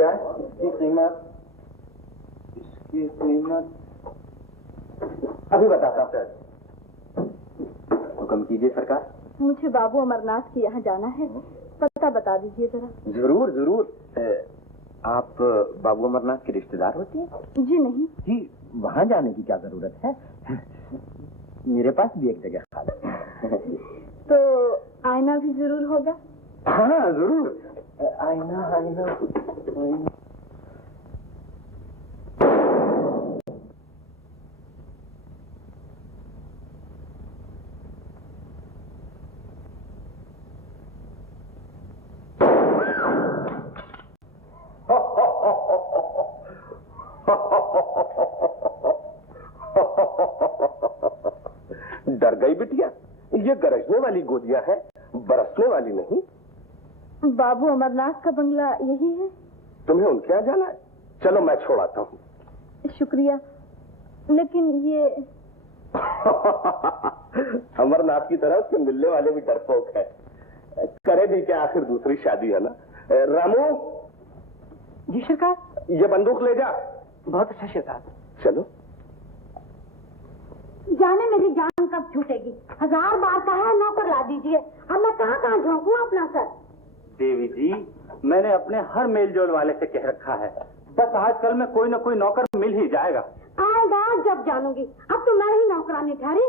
क्या है इसकी कीमत? इसकी कीमत अभी बताता हूँ। हुक्म कीजिए सरकार। मुझे बाबू अमरनाथ के यहाँ जाना है, पता बता दीजिए जरा। जरूर जरूर। आप बाबू अमरनाथ के रिश्तेदार होती हैं? जी नहीं। जी, वहाँ जाने की क्या जरूरत है, मेरे पास भी एक जगह खाली है। तो आईना भी जरूर होगा? हाँ जरूर। आईना आईना आईना। डर गई बिटिया? ये गरजने वाली गोदियां हैं, बरसने वाली नहीं। बाबू अमरनाथ का बंगला यही है। तुम्हें उनके यहाँ जाना है? चलो मैं छोड़ आता हूँ। शुक्रिया, लेकिन ये अमरनाथ की तरह उसके मिलने वाले भी डरपोक है। करे भी क्या, आखिर दूसरी शादी है ना। रामू। जी सरकार। ये बंदूक ले जा। बहुत अच्छा सरकार। चलो। जाने मेरी जान कब छूटेगी। 1000 बार कहा है नौकर ला दीजिए, अब मैं कहाँ कहाँ झोंकूं अपना सर। देवी जी, मैंने अपने हर मेल जोल वाले से कह रखा है, बस आजकल में कोई न कोई नौकर मिल ही जाएगा। आएगा जब जानूंगी, अब तो मैं ही नौकरानी ठहरी।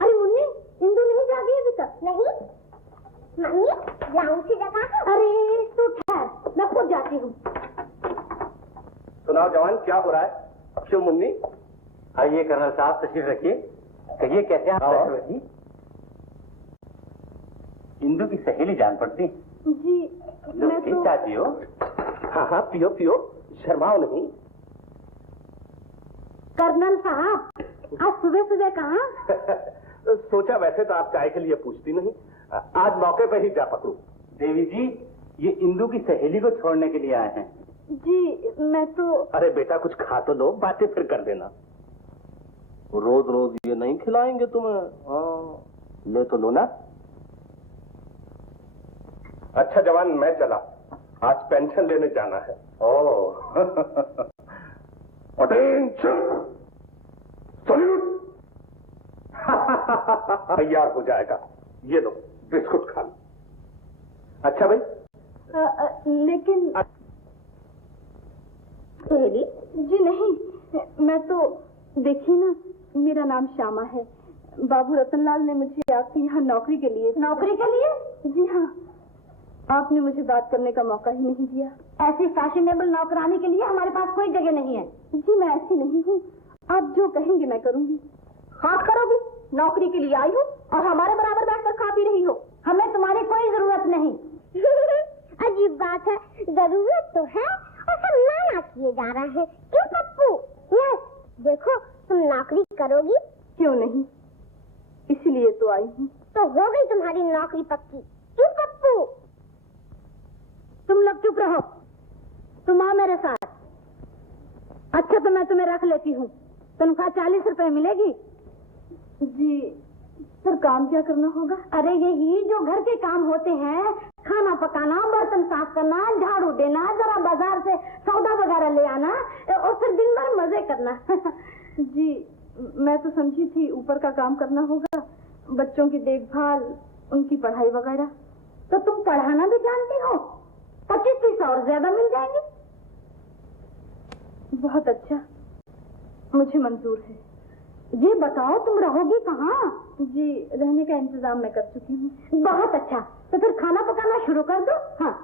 अरे मुन्नी, इंदु नहीं जागी अभी तक? नहीं मम्मी, जाऊं सी जगह। अरे तू ठहर, मैं खुद जाती हूँ। सुनाओ जवान, क्या हो रहा है? क्यों मुन्नी? आइए कर्नल साहब, तशरीफ रखिए। कहिए कैसे आप? इंदु की सहेली जान पड़ती? जी मैं तो... चाहती हो? हाँ हाँ, पियो पियो, शर्माओ नहीं। कर्नल साहब, आज सुबह सुबह कहाँ? सोचा वैसे तो आप चाय के लिए पूछती नहीं, आज मौके पर ही जा पकड़ू। देवी जी, ये इंदु की सहेली को छोड़ने के लिए आए हैं। जी मैं तो... अरे बेटा, कुछ खा तो लो, बातें फिर कर देना। रोज रोज ये नहीं खिलाएंगे तुम्हें। हाँ, ले तो लो ना। अच्छा जवान, मैं चला, आज पेंशन लेने जाना है। ओह अटेंशन, सल्यूट। तैयार हो जाएगा, ये लो बिस्कुट खा लो। अच्छा भाई। लेकिन सहेली? जी नहीं, मैं तो... देखिए ना, मेरा नाम श्यामा है। बाबू रतनलाल ने मुझे आपके यहाँ नौकरी के लिए... नौकरी के लिए? जी हाँ, आपने मुझे बात करने का मौका ही नहीं दिया। ऐसी फैशनेबल नौकरानी के लिए हमारे पास कोई जगह नहीं है। जी मैं ऐसी नहीं हूँ, आप जो कहेंगे मैं करूँगी। खास करोगी? नौकरी के लिए आई हो और हमारे बराबर बैठकर खा पी रही हो। हमें तुम्हारी कोई जरूरत नहीं। अजीब बात है, जरूरत तो है और सब नाना किए जा रहे हैं। क्यों पप्पू? यस, देखो तुम नौकरी करोगी? क्यों नहीं, इसीलिए तो आई हूँ। तो हो गई तुम्हारी नौकरी पक्की। क्यों पप्पू? तुम लोग चुप रहो, तुम आओ मेरे साथ। अच्छा तो मैं तुम्हें रख लेती हूँ, तनख्वाह 40 रुपए मिलेगी। जी, पर काम क्या करना होगा? अरे यही जो घर के काम होते हैं, खाना पकाना, बर्तन साफ करना, झाड़ू देना, जरा बाजार से सौदा वगैरह ले आना और फिर दिन भर मजे करना। जी मैं तो समझी थी ऊपर का काम करना होगा, बच्चों की देखभाल, उनकी पढ़ाई वगैरह। तो तुम पढ़ाना भी जानती हो? 25 पैसे और ज्यादा मिल जाएंगे। बहुत अच्छा, मुझे मंजूर है। ये बताओ तुम रहोगी कहाँ? जी रहने का इंतजाम मैं कर चुकी हूँ। बहुत अच्छा, तो फिर खाना पकाना शुरू कर दो। हाँ।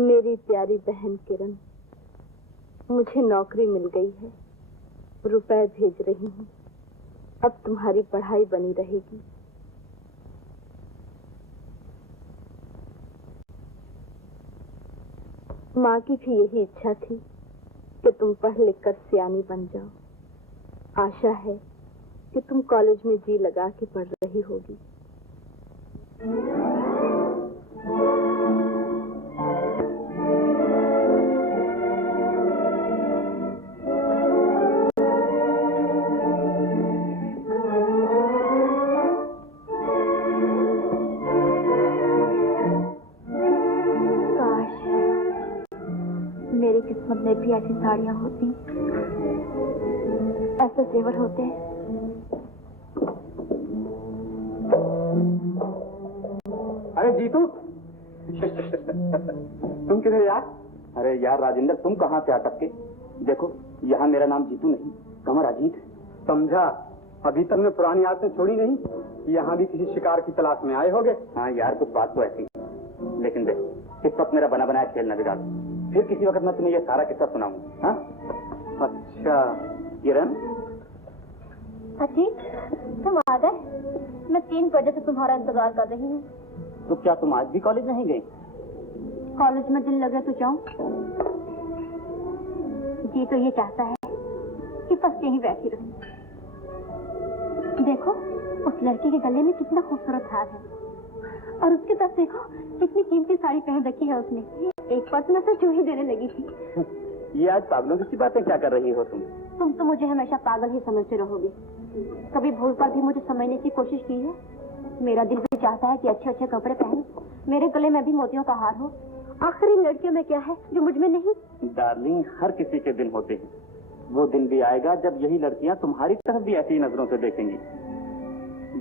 मेरी प्यारी बहन किरण, मुझे नौकरी मिल गई है, रुपए भेज रही हूँ। अब तुम्हारी पढ़ाई बनी रहेगी। माँ की भी यही इच्छा थी कि तुम पढ़ लिख कर सियानी बन जाओ। आशा है कि तुम कॉलेज में जी लगा के पढ़ रही होगी। मेरी किस्मत में भी ऐसी साड़ियां होती, ऐसे जेवर होते। अरे जीतू तुम किधर यार? अरे यार राजेंद्र, तुम कहाँ से अटक के? देखो यहाँ मेरा नाम जीतू नहीं, कमर अजीत है। समझा? अभी तक मैं पुरानी आदतें छोड़ी नहीं। यहाँ भी किसी शिकार की तलाश में आए होगे। हाँ यार, कुछ बात तो ऐसी है, लेकिन देखो इस वक्त मेरा बना बनाया खेल न बिगाड़, फिर किसी वक्त मैं तुम्हें ये सारा किस्सा सुनाऊंगा। हाँ अच्छा किरण, अजीत तुम आ गए? मैं 3 बजे से तुम्हारा इंतजार कर रही हूँ। तो क्या तुम आज भी कॉलेज नहीं गई? कॉलेज में दिल लगे तो जाऊं। जी तो ये चाहता है कि बस यहीं बैठी रहूं। देखो उस लड़की के गले में कितना खूबसूरत हार है, और उसके पास देखो कितनी कीमती साड़ी पहन रखी है उसने। एक बार मैं तो चूही देने लगी थी। ये आज पागलों की सी बातें क्या कर रही हो तुम? तुम तो मुझे हमेशा पागल ही समझते रहोगे। कभी भूल कर भी मुझे समझने की कोशिश की है? मेरा दिल भी चाहता है कि अच्छे अच्छे कपड़े पहनो, मेरे गले में भी मोतियों का हार हो। आखिर इन लड़कियों में क्या है जो मुझ में नहीं? डार्लिंग, हर किसी के दिन होते हैं। वो दिन भी आएगा जब यही लड़कियां तुम्हारी तरफ भी ऐसी नजरों से देखेंगी।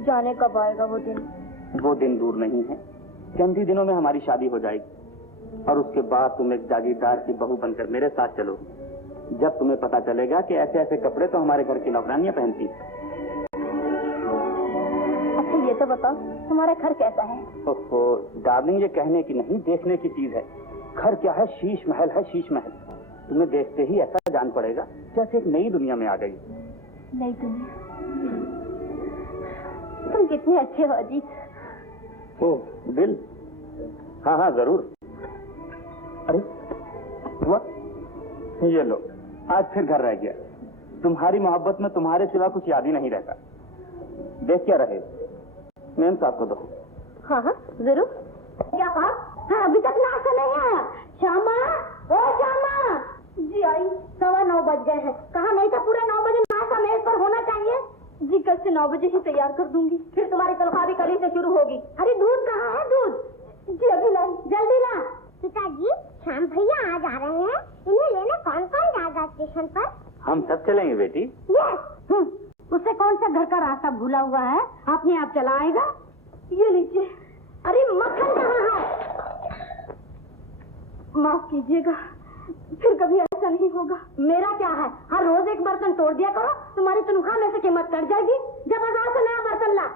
जाने कब आएगा वो दिन? वो दिन दूर नहीं है, चंद ही दिनों में हमारी शादी हो जाएगी, और उसके बाद तुम एक जागीरदार की बहू बनकर मेरे साथ चलो। जब तुम्हें पता चलेगा कि ऐसे ऐसे कपड़े तो हमारे घर की नौकरानियां पहनती। अच्छा ये तो बताओ तुम्हारा घर कैसा है? ओहो डार्लिंग, ये कहने की नहीं, देखने की चीज है। घर क्या है? शीश महल है, शीश महल। तुम्हें देखते ही ऐसा जान पड़ेगा जैसे एक नई दुनिया में आ गई। नई दुनिया? तुम कितने अच्छे हो अजीत। ओ दिल, हाँ हाँ जरूर। अरे हुआ, ये लो, आज फिर घर रह गया। तुम्हारी मोहब्बत में तुम्हारे सिवा कुछ याद ही नहीं रहता। देख क्या रहे, मेम साहब को दो। हाँ हाँ जरूर। क्या कहा? हाँ, अभी तक नाश्ता नहीं आया। श्यामा, ओ श्यामा। जी आई। 9:15 बज गए हैं। कहा नहीं था पूरा 9 बजे नाश्ता मेज पर होना चाहिए? जी कल से 9 बजे ही तैयार कर दूंगी। फिर तुम्हारी तनख्वाह भी कल ही से शुरू होगी। अरे दूध कहाँ है? दूध जी अभी लाई, जल्दी ला। पिताजी, श्याम भैया आज आ रहे हैं, इन्हें लेने कौन कौन जाएगा स्टेशन पर? हम सब चलेंगे बेटी। यस। उससे कौन सा घर का रास्ता भूला हुआ है? अपने आप चला आएगा। ये लीजिए। अरे मक्खन कहाँ है? माफ कीजिएगा, फिर कभी ऐसा नहीं होगा। मेरा क्या है, हर रोज एक बर्तन तोड़ दिया करो, तुम्हारी तनख्वाह में से कीमत कट जाएगी। जब बाजार से नया बर्तन ला।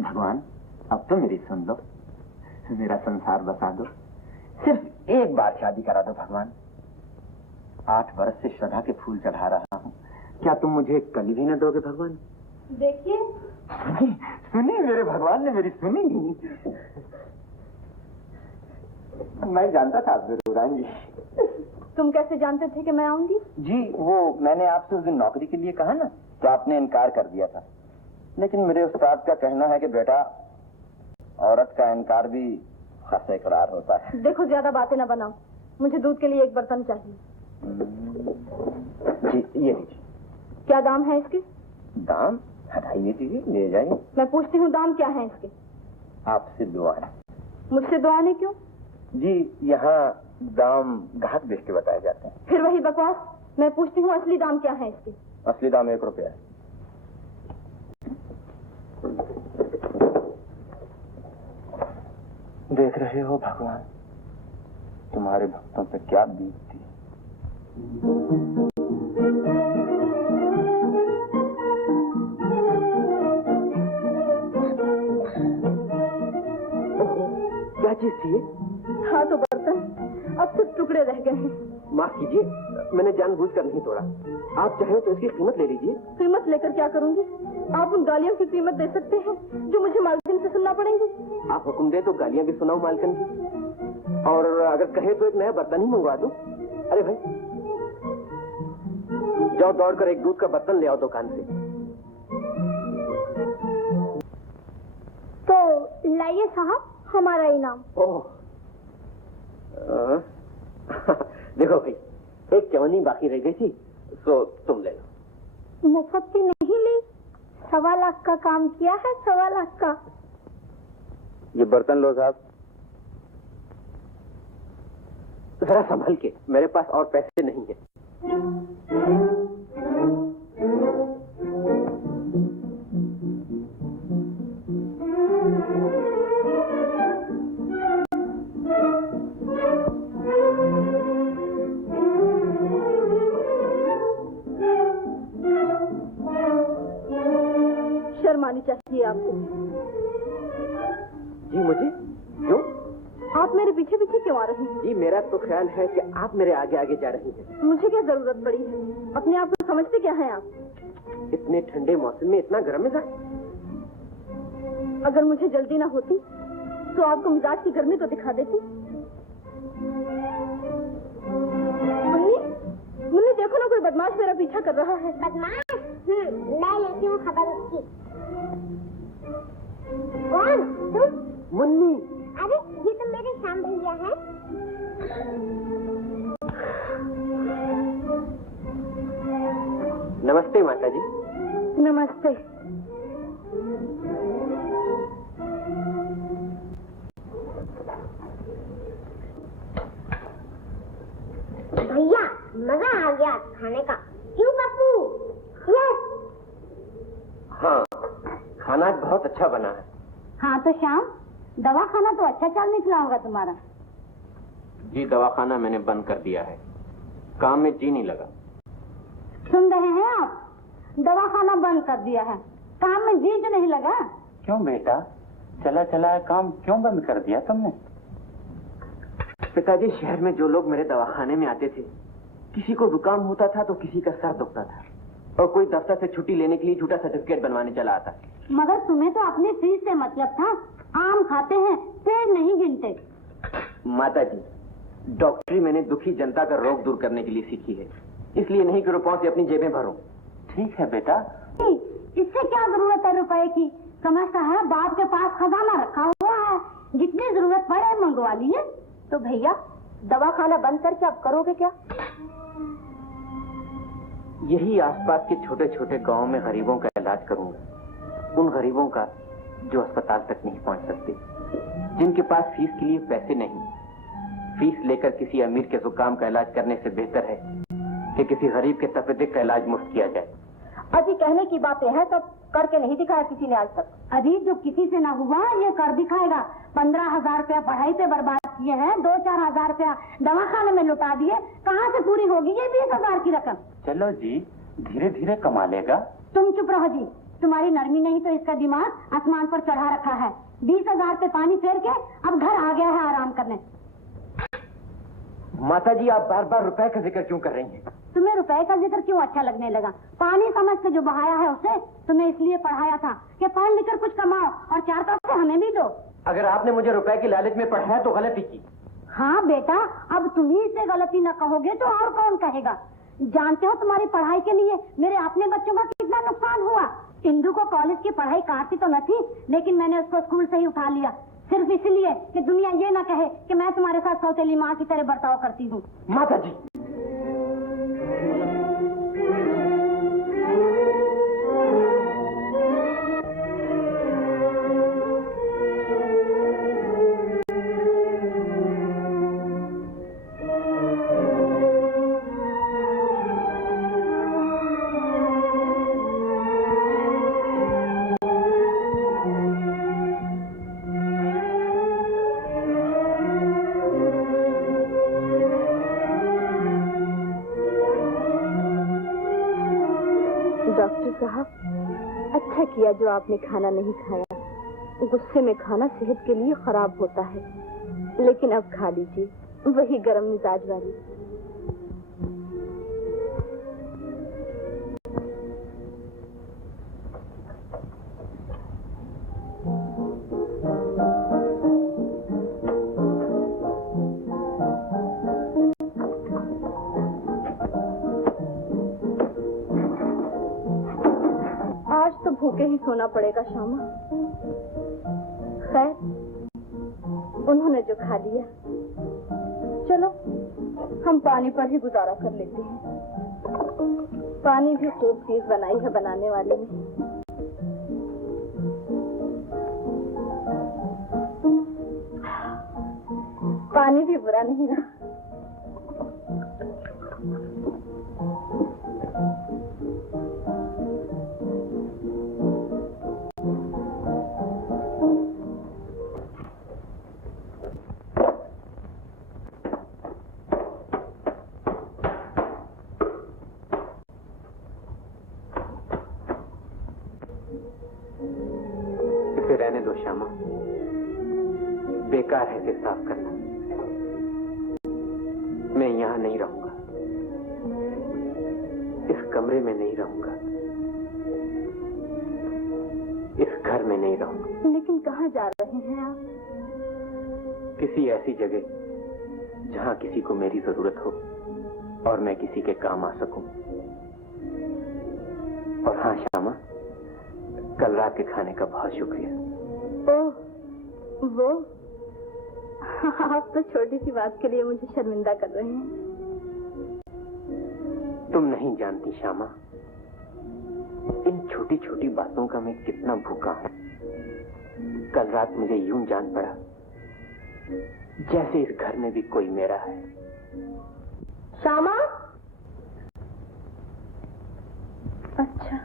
भगवान अब तो मेरी सुन लो, मेरा संसार बसा दो, सिर्फ एक बार शादी करा दो भगवान। 8 बरस से श्रद्धा के फूल चढ़ा रहा हूँ, क्या तुम मुझे कली भी न दोगे भगवान? देखिए सुनी मेरे भगवान ने मेरी सुनी। मैं जानता था आप जरूर आएंगी। तुम कैसे जानते थे कि मैं आऊंगी? जी वो मैंने आपसे उस दिन नौकरी के लिए कहा ना, तो आपने इनकार कर दिया था। लेकिन मेरे उस्ताद का कहना है कि बेटा, औरत का इनकार भी खासा इकरार होता है। देखो ज्यादा बातें ना बनाओ, मुझे दूध के लिए एक बर्तन चाहिए। जी ये लीजिए। क्या दाम है इसके? दाम हटाइए दीजिए, ले जाइए। मैं पूछती हूँ दाम क्या है इसके? आपसे दुआएं। मुझसे दुआने क्यों? जी यहाँ दाम ग्राहक देख के बताए जाते हैं। फिर वही बकवास। मैं पूछती हूँ असली दाम क्या है इसके? असली दाम 1 रुपया है। देख रहे हो भगवान, तुम्हारे भक्तों पे क्या बीतती। क्या चीज थी ये? हाँ तो बर्तन, अब सिर्फ टुकड़े रह गए हैं। माफ कीजिए, मैंने जानबूझकर नहीं तोड़ा। आप चाहे तो इसकी कीमत ले लीजिए। कीमत लेकर क्या करूंगी? आप उन गालियों की कीमत दे सकते हैं जो मुझे मालकिन से सुनना पड़ेंगी। आप हुक्म दे तो गालियां भी सुनाओ मालकन की, और अगर कहे तो एक नया बर्तन ही मंगवा दो। अरे भाई जाओ दौड़कर एक दूध का बर्तन ले आओ दुकान से। तो लाइए साहब हमारा इनाम। ओह देखो भाई, एक चवन्नी बाकी रह गई थी, तो तुम ले लो। मुफ्त की नहीं ली, 1.25 लाख का काम किया है, 1.25 लाख का। ये बर्तन लो साहब, जरा संभल के, मेरे पास और पैसे नहीं है। शर्म आनी चाहिए आपको। जी मुझे? क्यों? आप मेरे पीछे पीछे क्यों आ रही हैं? जी मेरा तो ख्याल है कि आप मेरे आगे आगे जा रही हैं। मुझे क्या जरूरत पड़ी है? अपने आप को समझते क्या हैं आप? इतने ठंडे मौसम में इतना गर्म मिजाज? अगर मुझे जल्दी ना होती तो आपको मिजाज की गर्मी तो दिखा देती। मुन्नी, मुन्नी देखो ना, कोई बदमाश मेरा पीछा कर रहा है। बदमाश? मैं लेती हूँ खबर उसकी। कौन? तुम? मुन्नी। अरे ये तो मेरे श्याम भैया हैं। नमस्ते माता जी। नमस्ते। भैया मजा आ गया खाने का। क्यों पप्पू? यस। हाँ, खाना बहुत अच्छा बना है। हाँ तो श्याम, दवा खाना तो अच्छा चाल निकला होगा तुम्हारा। जी दवाखाना मैंने बंद कर दिया है, काम में जी नहीं लगा। सुन रहे हैं आप? दवा खाना बंद कर दिया है, काम में जी तो नहीं लगा। क्यों बेटा, चला चला काम क्यों बंद कर दिया तुमने? पिताजी, शहर में जो लोग मेरे दवाखाने में आते थे, किसी को जुकाम होता था तो किसी का सर दुखता था, और कोई दफ्तर से छुट्टी लेने के लिए झूठा सर्टिफिकेट बनवाने चला आता। मगर तुम्हें तो अपनी फीस से मतलब था। आम खाते हैं, पेड़ नहीं गिनते। माता जी, डॉक्टरी मैंने दुखी जनता का रोग दूर करने के लिए सीखी है, इसलिए नहीं कि रुपयों से अपनी जेबें भरूं। ठीक है बेटा। इससे क्या जरूरत है रुपए की? समझता है बाप के पास खजाना रखा हुआ है, जितनी जरूरत पड़े मंगवा लिए। तो भैया दवा खाना बंद करके अब करोगे क्या? यही आसपास के छोटे छोटे गांवों में गरीबों का इलाज करूंगा, उन गरीबों का जो अस्पताल तक नहीं पहुंच सकते, जिनके पास फीस के लिए पैसे नहीं। फीस लेकर किसी अमीर के जुकाम का इलाज करने से बेहतर है कि किसी गरीब के तपेदिक का इलाज मुफ्त किया जाए। अभी कहने की बातें हैं, सब करके नहीं दिखाया किसी ने आज तक। अभी जो किसी से ना हुआ ये कर दिखाएगा। 15,000 रुपया पढ़ाई पे बर्बाद किए हैं, 2-4 हजार रुपया दवाखाने में लुटा दिए, कहाँ से पूरी होगी ये 20,000 की रकम? चलो जी, धीरे धीरे कमा लेगा। तुम चुप रहो जी, तुम्हारी नरमी नहीं तो इसका दिमाग आसमान पर चढ़ा रखा है। 20,000 पे पानी फेर के अब घर आ गया है आराम करने। माता जी, आप बार बार रुपए का जिक्र क्यों कर रही हैं? तुम्हें रुपए का जिक्र क्यों अच्छा लगने लगा? पानी समझ के जो बहाया है उसे तुम्हें इसलिए पढ़ाया था कि पढ़ लिख कर कुछ कमाओ और 4 पैसे हमें भी दो। अगर आपने मुझे रुपए की लालच में पढ़ाया तो गलती की। हाँ बेटा, अब तुम ही से गलती न कहोगे तो और कौन कहेगा? जानते हो तुम्हारी पढ़ाई के लिए मेरे अपने बच्चों का कितना नुकसान हुआ। इंदु को कॉलेज की पढ़ाई काटती तो न थी, लेकिन मैंने उसको स्कूल से ही उठा लिया, सिर्फ इसलिए कि दुनिया ये न कहे कि मैं तुम्हारे साथ सौतेली माँ की तरह बर्ताव करती हूँ। माता जी, डॉक्टर साहब, अच्छा किया जो आपने खाना नहीं खाया। गुस्से में खाना सेहत के लिए खराब होता है, लेकिन अब खा लीजिए, वही गरम मिजाज वाली। आज तो भूखे ही सोना पड़ेगा श्यामा। खैर, उन्होंने जो खा लिया, चलो हम पानी पर ही गुजारा कर लेते हैं। पानी भी खूब चीज बनाई है बनाने वाले ने। पानी भी बुरा नहीं ना, बेकार है इसे साफ करना। मैं यहां नहीं रहूंगा, इस कमरे में नहीं रहूंगा, इस घर में नहीं रहूंगा। लेकिन कहाँ जा रहे हैं आप? किसी ऐसी जगह जहां किसी को मेरी जरूरत हो और मैं किसी के काम आ सकूं। और हाँ श्यामा, कल रात के खाने का बहुत शुक्रिया। ओह वो, आप तो छोटी सी बात के लिए मुझे शर्मिंदा कर रहे हैं। तुम नहीं जानती श्यामा, इन छोटी छोटी बातों का मैं कितना भूखा हूं। कल रात मुझे यूं जान पड़ा जैसे इस घर में भी कोई मेरा है। श्यामा? अच्छा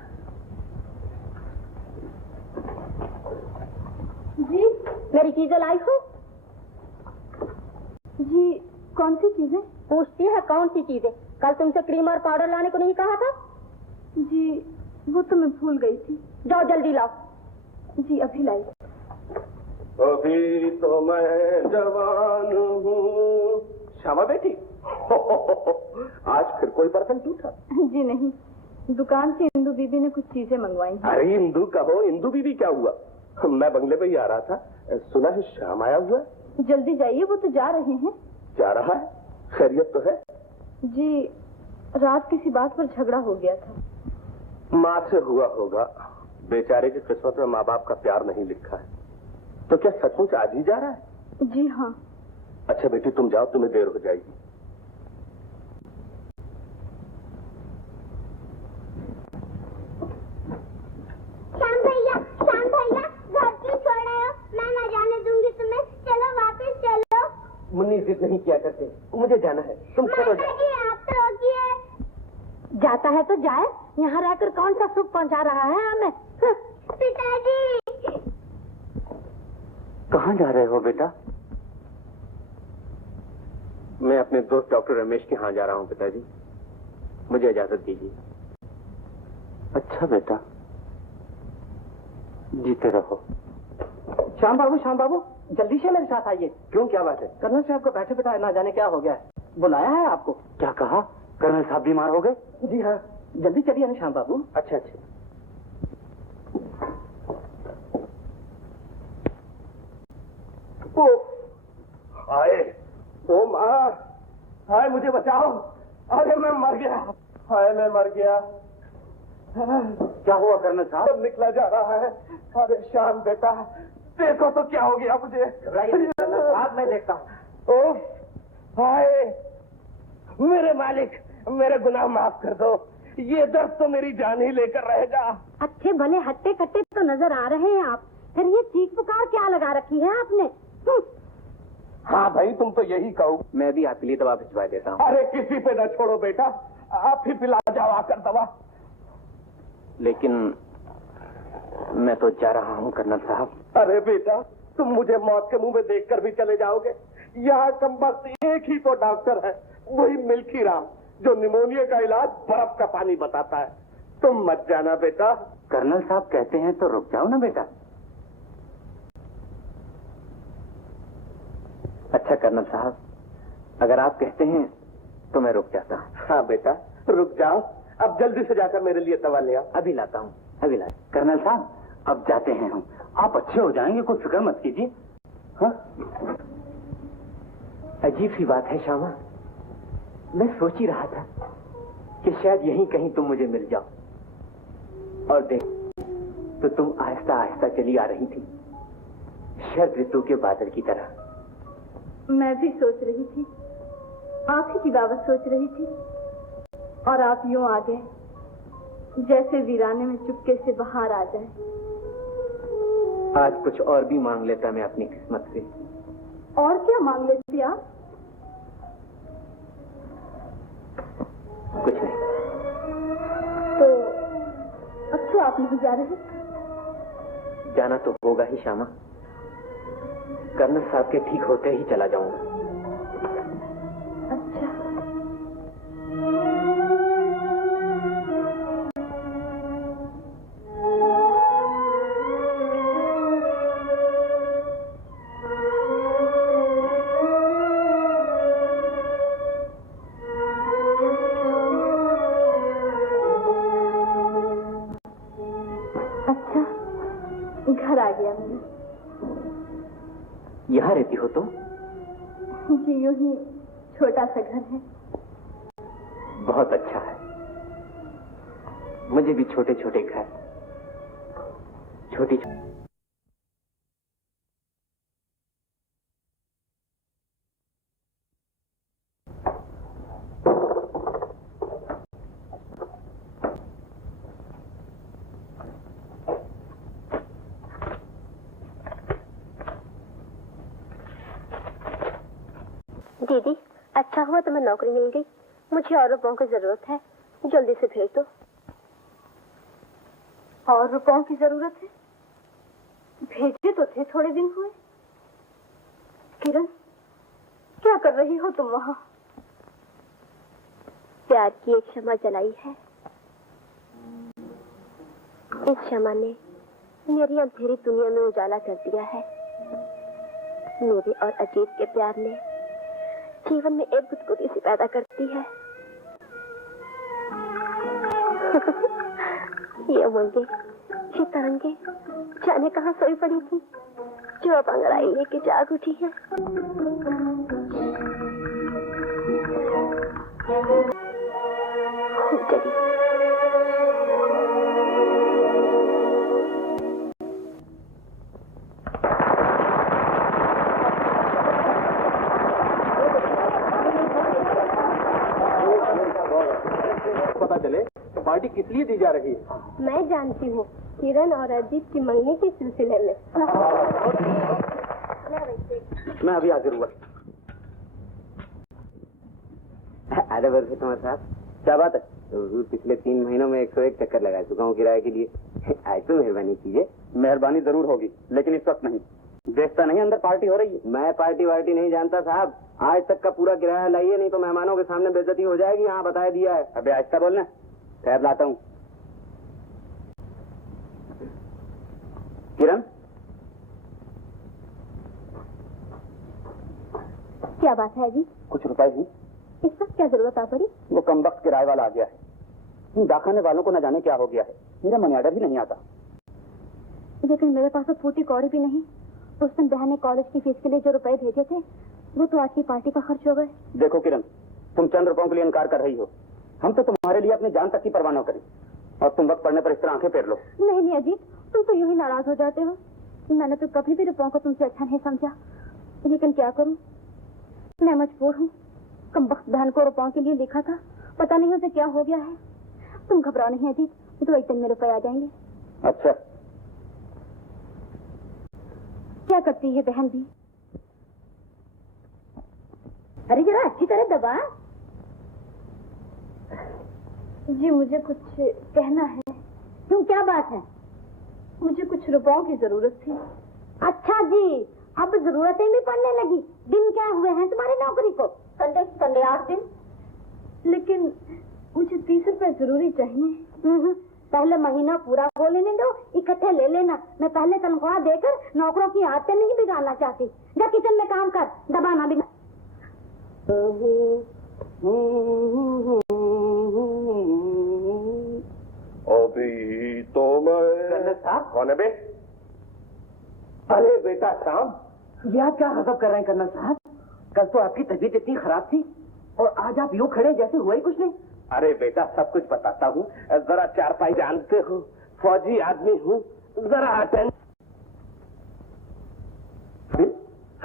जी, मेरी चीजें लाई हो? जी, कौन सी चीजें? पूछती है कौन सी चीजें? कल तुमसे क्रीम और पाउडर लाने को नहीं कहा था? जी, वो तो मैं भूल गई थी। जाओ जल्दी लाओ। जी, अभी लाई। अभी तो मैं जवान हूँ। श्यामा बेटी, आज फिर कोई बर्तन टूटा? जी नहीं, दुकान से इंदू बीबी ने कुछ चीजें मंगवाई। अरे इंदू कहो, इंदू बीबी क्या हुआ? मैं बंगले पे ही आ रहा था, सुना है श्याम आया हुआ है। जल्दी जाइए, वो तो जा रहे हैं। जा रहा है? खैरियत तो है? जी, रात किसी बात पर झगड़ा हो गया था। माँ से हुआ होगा। बेचारे की किस्मत में माँ बाप का प्यार नहीं लिखा है। तो क्या सचमुच आज ही जा रहा है? जी हाँ। अच्छा बेटी तुम जाओ, तुम्हें देर हो जाएगी। श्याम भैया, घर क्यों छोड़ रहे हो? मैं न जाने दूंगी तुम्हें। चलो वापस चलो। मुन्नी जिद नहीं किया करते, मुझे जाना है, तुम चलो जाओ। माताजी, आप तो रोकिए। जाता है तो जाए, यहाँ रहकर कौन सा सुख पहुँचा रहा है हमें? पिताजी, कहाँ जा रहे हो बेटा? मैं अपने दोस्त डॉक्टर रमेश के यहाँ जा रहा हूँ पिताजी, मुझे इजाजत दीजिए। अच्छा बेटा, जीते रहो। श्याम बाबू, जल्दी से मेरे साथ आइए। क्यों, क्या बात है? कर्नल साहब को बैठे बैठा ना जाने क्या हो गया है, बुलाया है आपको। क्या कहा? कर्नल साहब बीमार हो गए? जी हाँ, जल्दी चलिए ना श्याम बाबू। अच्छा अच्छा। हाय, ओ माँ, हाय मुझे बचाओ। अरे मैं मर गया, हाय मैं मर गया। क्या हुआ कर्नल साहब? सब निकला जा रहा है। अरे श्याम बेटा, देखो तो क्या हो गया मुझे। साहब मैं देखता हूँ। ओह, हाय मेरे मालिक, मेरे गुनाह माफ कर दो। ये दर्द तो मेरी जान ही लेकर रहेगा। अच्छे भले हट्टे कट्टे तो नजर आ रहे हैं आप, फिर ये चीख पुकार क्या लगा रखी है आपने? हाँ भाई, तुम तो यही कहो। मैं भी आपके लिए दवा भिजवा देता हूँ। अरे किसी पे न छोड़ो बेटा, आप ही पिला जाओ आकर दवा। लेकिन मैं तो जा रहा हूँ कर्नल साहब। अरे बेटा, तुम मुझे मौत के मुंह में देखकर भी चले जाओगे? यहाँ कम बस एक ही तो डॉक्टर है, वही मिल्खी राम, जो निमोनिया का इलाज बर्फ का पानी बताता है। तुम मत जाना बेटा। कर्नल साहब कहते हैं तो रुक जाओ ना बेटा। अच्छा कर्नल साहब, अगर आप कहते हैं तो मैं रुक जाता हूँ। हाँ बेटा, रुक जाओ। अब जल्दी से जाकर मेरे लिए दवा ले आओ। अभी लाता हूँ, अभी ला। कर्नल साहब, अब जाते हैं हम। आप अच्छे हो जाएंगे, कोई फिक्र मत कीजिए। हाँ? अजीब सी बात है श्यामा, मैं सोच ही रहा था कि शायद यहीं कहीं तुम मुझे मिल जाओ। और देख तो तुम आहिस्ता आहिस्ता चली आ रही थी, शरद ऋतु के बादल की तरह। मैं भी सोच रही थी, आप ही की बाबत सोच रही थी, और आप यूं आ गए जैसे वीराने में चुपके से बाहर आ जाए। आज कुछ और भी मांग लेता मैं अपनी किस्मत से। और क्या मांग लेती आप? कुछ नहीं। तो अब तो आप नहीं जा रहे? जाना तो होगा ही श्यामा, कर्नल साहब के ठीक होते ही चला जाऊंगा। अच्छा, यहाँ रहती हो तो? जी यूं ही छोटा सा घर है। बहुत अच्छा है। मुझे भी छोटे छोटे घर, छोटी दीदी, अच्छा हुआ तुम्हें नौकरी मिल गई। मुझे और रुपयों की जरूरत है, जल्दी से भेज दो। और रुपयों की जरूरत है? भेजे तो थे, थोड़े दिन हुए। किरण, क्या कर रही हो तुम वहाँ? प्यार की एक शमा जलाई है। इस शमा ने मेरी अंधेरी दुनिया में उजाला कर दिया है। मेरे और अजीत के प्यार ने जीवन में एक गुदगुदी सी पैदा करती है। ये उमंगे, ये तरंगे जाने कहाँ सोई पड़ी थी, जो अब अंगड़ाई लेके जाग उठी है। चली। पता चले पार्टी किस लिए दी जा रही है? मैं जानती हूँ, किरण और अजीत की मंगनी के सिलसिले में। मैं अभी हाजिर हुआ। आधे वर्ष से तुम्हारे साथ क्या बात है? तो पिछले 3 महीनों में 101 चक्कर लगा चुका हूँ किराए के लिए। आज तो मेहरबानी कीजिए। मेहरबानी जरूर होगी, लेकिन इस वक्त नहीं। देखता नहीं अंदर पार्टी हो रही है। मैं पार्टी वार्टी नहीं जानता साहब। आज तक का पूरा किराया लाइए, नहीं तो मेहमानों के सामने बेइज्जती हो जाएगी। यहाँ बता दिया है। अबे आहिस्ता बोलना। खैर लाता हूँ। किरण, क्या बात है अजीत? कुछ रुपए ही। इस वक्त क्या जरूरत आ पड़ी? वो कमबख्त किराए वाला आ गया है। इन डाकखाने वालों को न जाने क्या हो गया है। मेरा मनी ऑर्डर ही नहीं आता। लेकिन मेरे पास तो फूटी कौड़ी भी नहीं। उस दिन बहन ने कॉलेज की फीस के लिए जो रुपए भेजे थे, वो तो आज की पार्टी का खर्च हो गए। देखो किरण, तुम चंद रुपयों के लिए इनकार कर रही हो। हम तो तुम्हारे लिए अपनी जान तक की परवाह न करें, और तुम वक्त पड़ने पर इस तरह आंखें फेर लो। नहीं नहीं अजीत, तुम तो यूं ही नाराज हो जाते हो। मैंने तो कभी भी रुपयों को तुमसे अच्छा नहीं समझा, लेकिन क्या करूं, मैं मजबूर हूँ। कमबख्त बहन को रुपयों के लिए लिखा था, पता नहीं उसे क्या हो गया है। तुम घबराओ नहीं अजीत, तो एक दिन में रुपए आ जाएंगे। अच्छा, क्या करती है बहन भी? अरे जरा अच्छी तरह दबा। जी मुझे कुछ कहना है। क्यों, क्या बात है? मुझे कुछ रुपयों की जरूरत थी। अच्छा जी, अब जरूरतें भी पड़ने लगी। दिन क्या हुए हैं तुम्हारी नौकरी को? संडे 8 दिन। लेकिन मुझे 30 रुपए जरूरी चाहिए। पहले महीना पूरा हो लेने दो, इकट्ठे ले लेना। मैं पहले तनख्वाह देकर नौकरों की आदतें नहीं बिगाड़ना चाहती। जा किचन में काम कर, दबाना भी। अभी तो मैं कौन है बे? अरे बेटा श्याम, यह क्या गजब कर रहे हैं कर्नल साहब? कल तो आपकी तबीयत इतनी खराब थी और आज आप यूं खड़े जैसे हुआ ही कुछ नहीं। अरे बेटा सब कुछ बताता हूँ, जरा चारपाई जानते हो, फौजी आदमी हूँ, जरा अटेंड।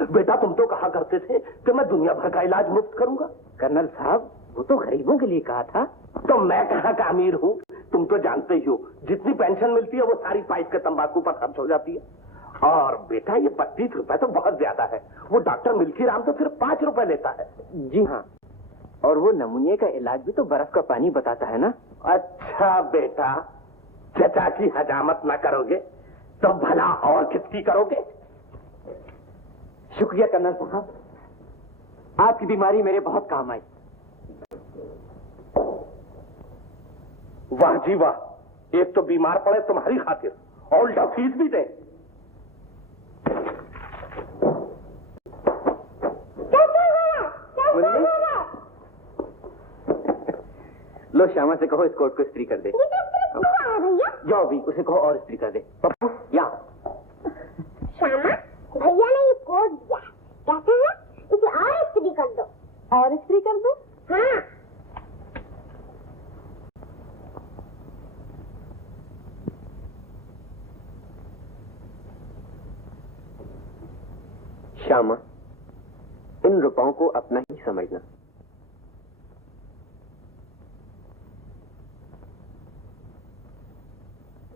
बेटा तुम तो कहा करते थे कि मैं दुनिया भर का इलाज मुफ्त करूंगा। कर्नल साहब, वो तो गरीबों के लिए कहा था। तो मैं कहाँ का अमीर हूँ? तुम तो जानते ही हो, जितनी पेंशन मिलती है वो सारी पाइप के तंबाकू पर खर्च हो जाती है। और बेटा ये 32 रुपए तो बहुत ज्यादा है। वो डॉक्टर मिल्खी राम तो सिर्फ 5 रुपए लेता है। जी हाँ, और वो नमूने का इलाज भी तो बर्फ का पानी बताता है ना। अच्छा बेटा, चचा की हजामत ना करोगे तो भला और किसकी करोगे? शुक्रिया कर्नल साहब, आपकी बीमारी मेरे बहुत काम आई। वाह जी वाह, एक तो बीमार पड़े तुम्हारी खातिर और उल्टा फीस भी दे। लो श्यामा से कहो इस कोट को इस्त्री कर दे। भैया जाओ भी, उसे कहो और इस्त्री कर दे। पप्पू यहाँ। श्यामा, भैया ने ये कोट दिया श्यामा, इन रुपयों को अपना ही समझना।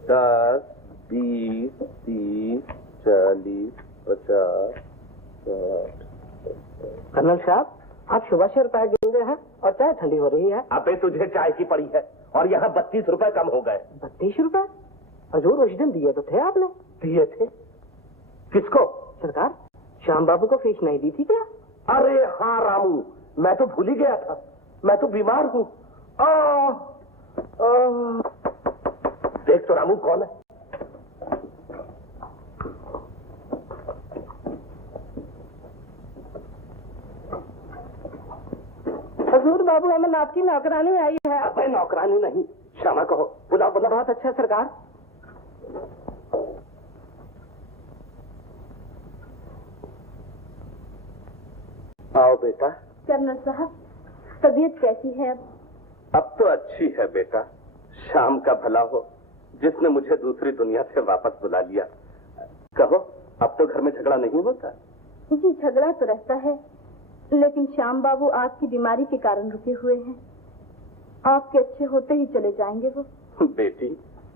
दस, 20, 30, 40, 50, 60। कर्नल साहब, आप सुबह से रुपए गिन रहे हैं और चाय ठंडी हो रही है। अबे तुझे चाय की पड़ी है और यहाँ 32 रुपए कम हो गए। 32 रुपए? हजूर उस दिन दिए तो थे आपने। दिए थे? किसको? सरकार, श्याम बाबू को फीस नहीं दी थी क्या? अरे हाँ रामू, मैं तो भूल ही गया था, मैं तो बीमार हूँ। देख तो रामू कौन है। हजूर बाबू, हमें आपकी नौकरानी आई है। अबे नौकरानी नहीं, श्यामा कहो। बुलाओ बुलाओ। बहुत अच्छा सरकार। आओ बेटा। कर्नल साहब, तबीयत कैसी है अब तो अच्छी है बेटा। शाम का भला हो जिसने मुझे दूसरी दुनिया से वापस बुला लिया। कहो, अब तो घर में झगड़ा नहीं होता? जी, झगड़ा तो रहता है, लेकिन श्याम बाबू आपकी बीमारी के कारण रुके हुए हैं। आपके अच्छे होते ही चले जाएंगे वो। बेटी,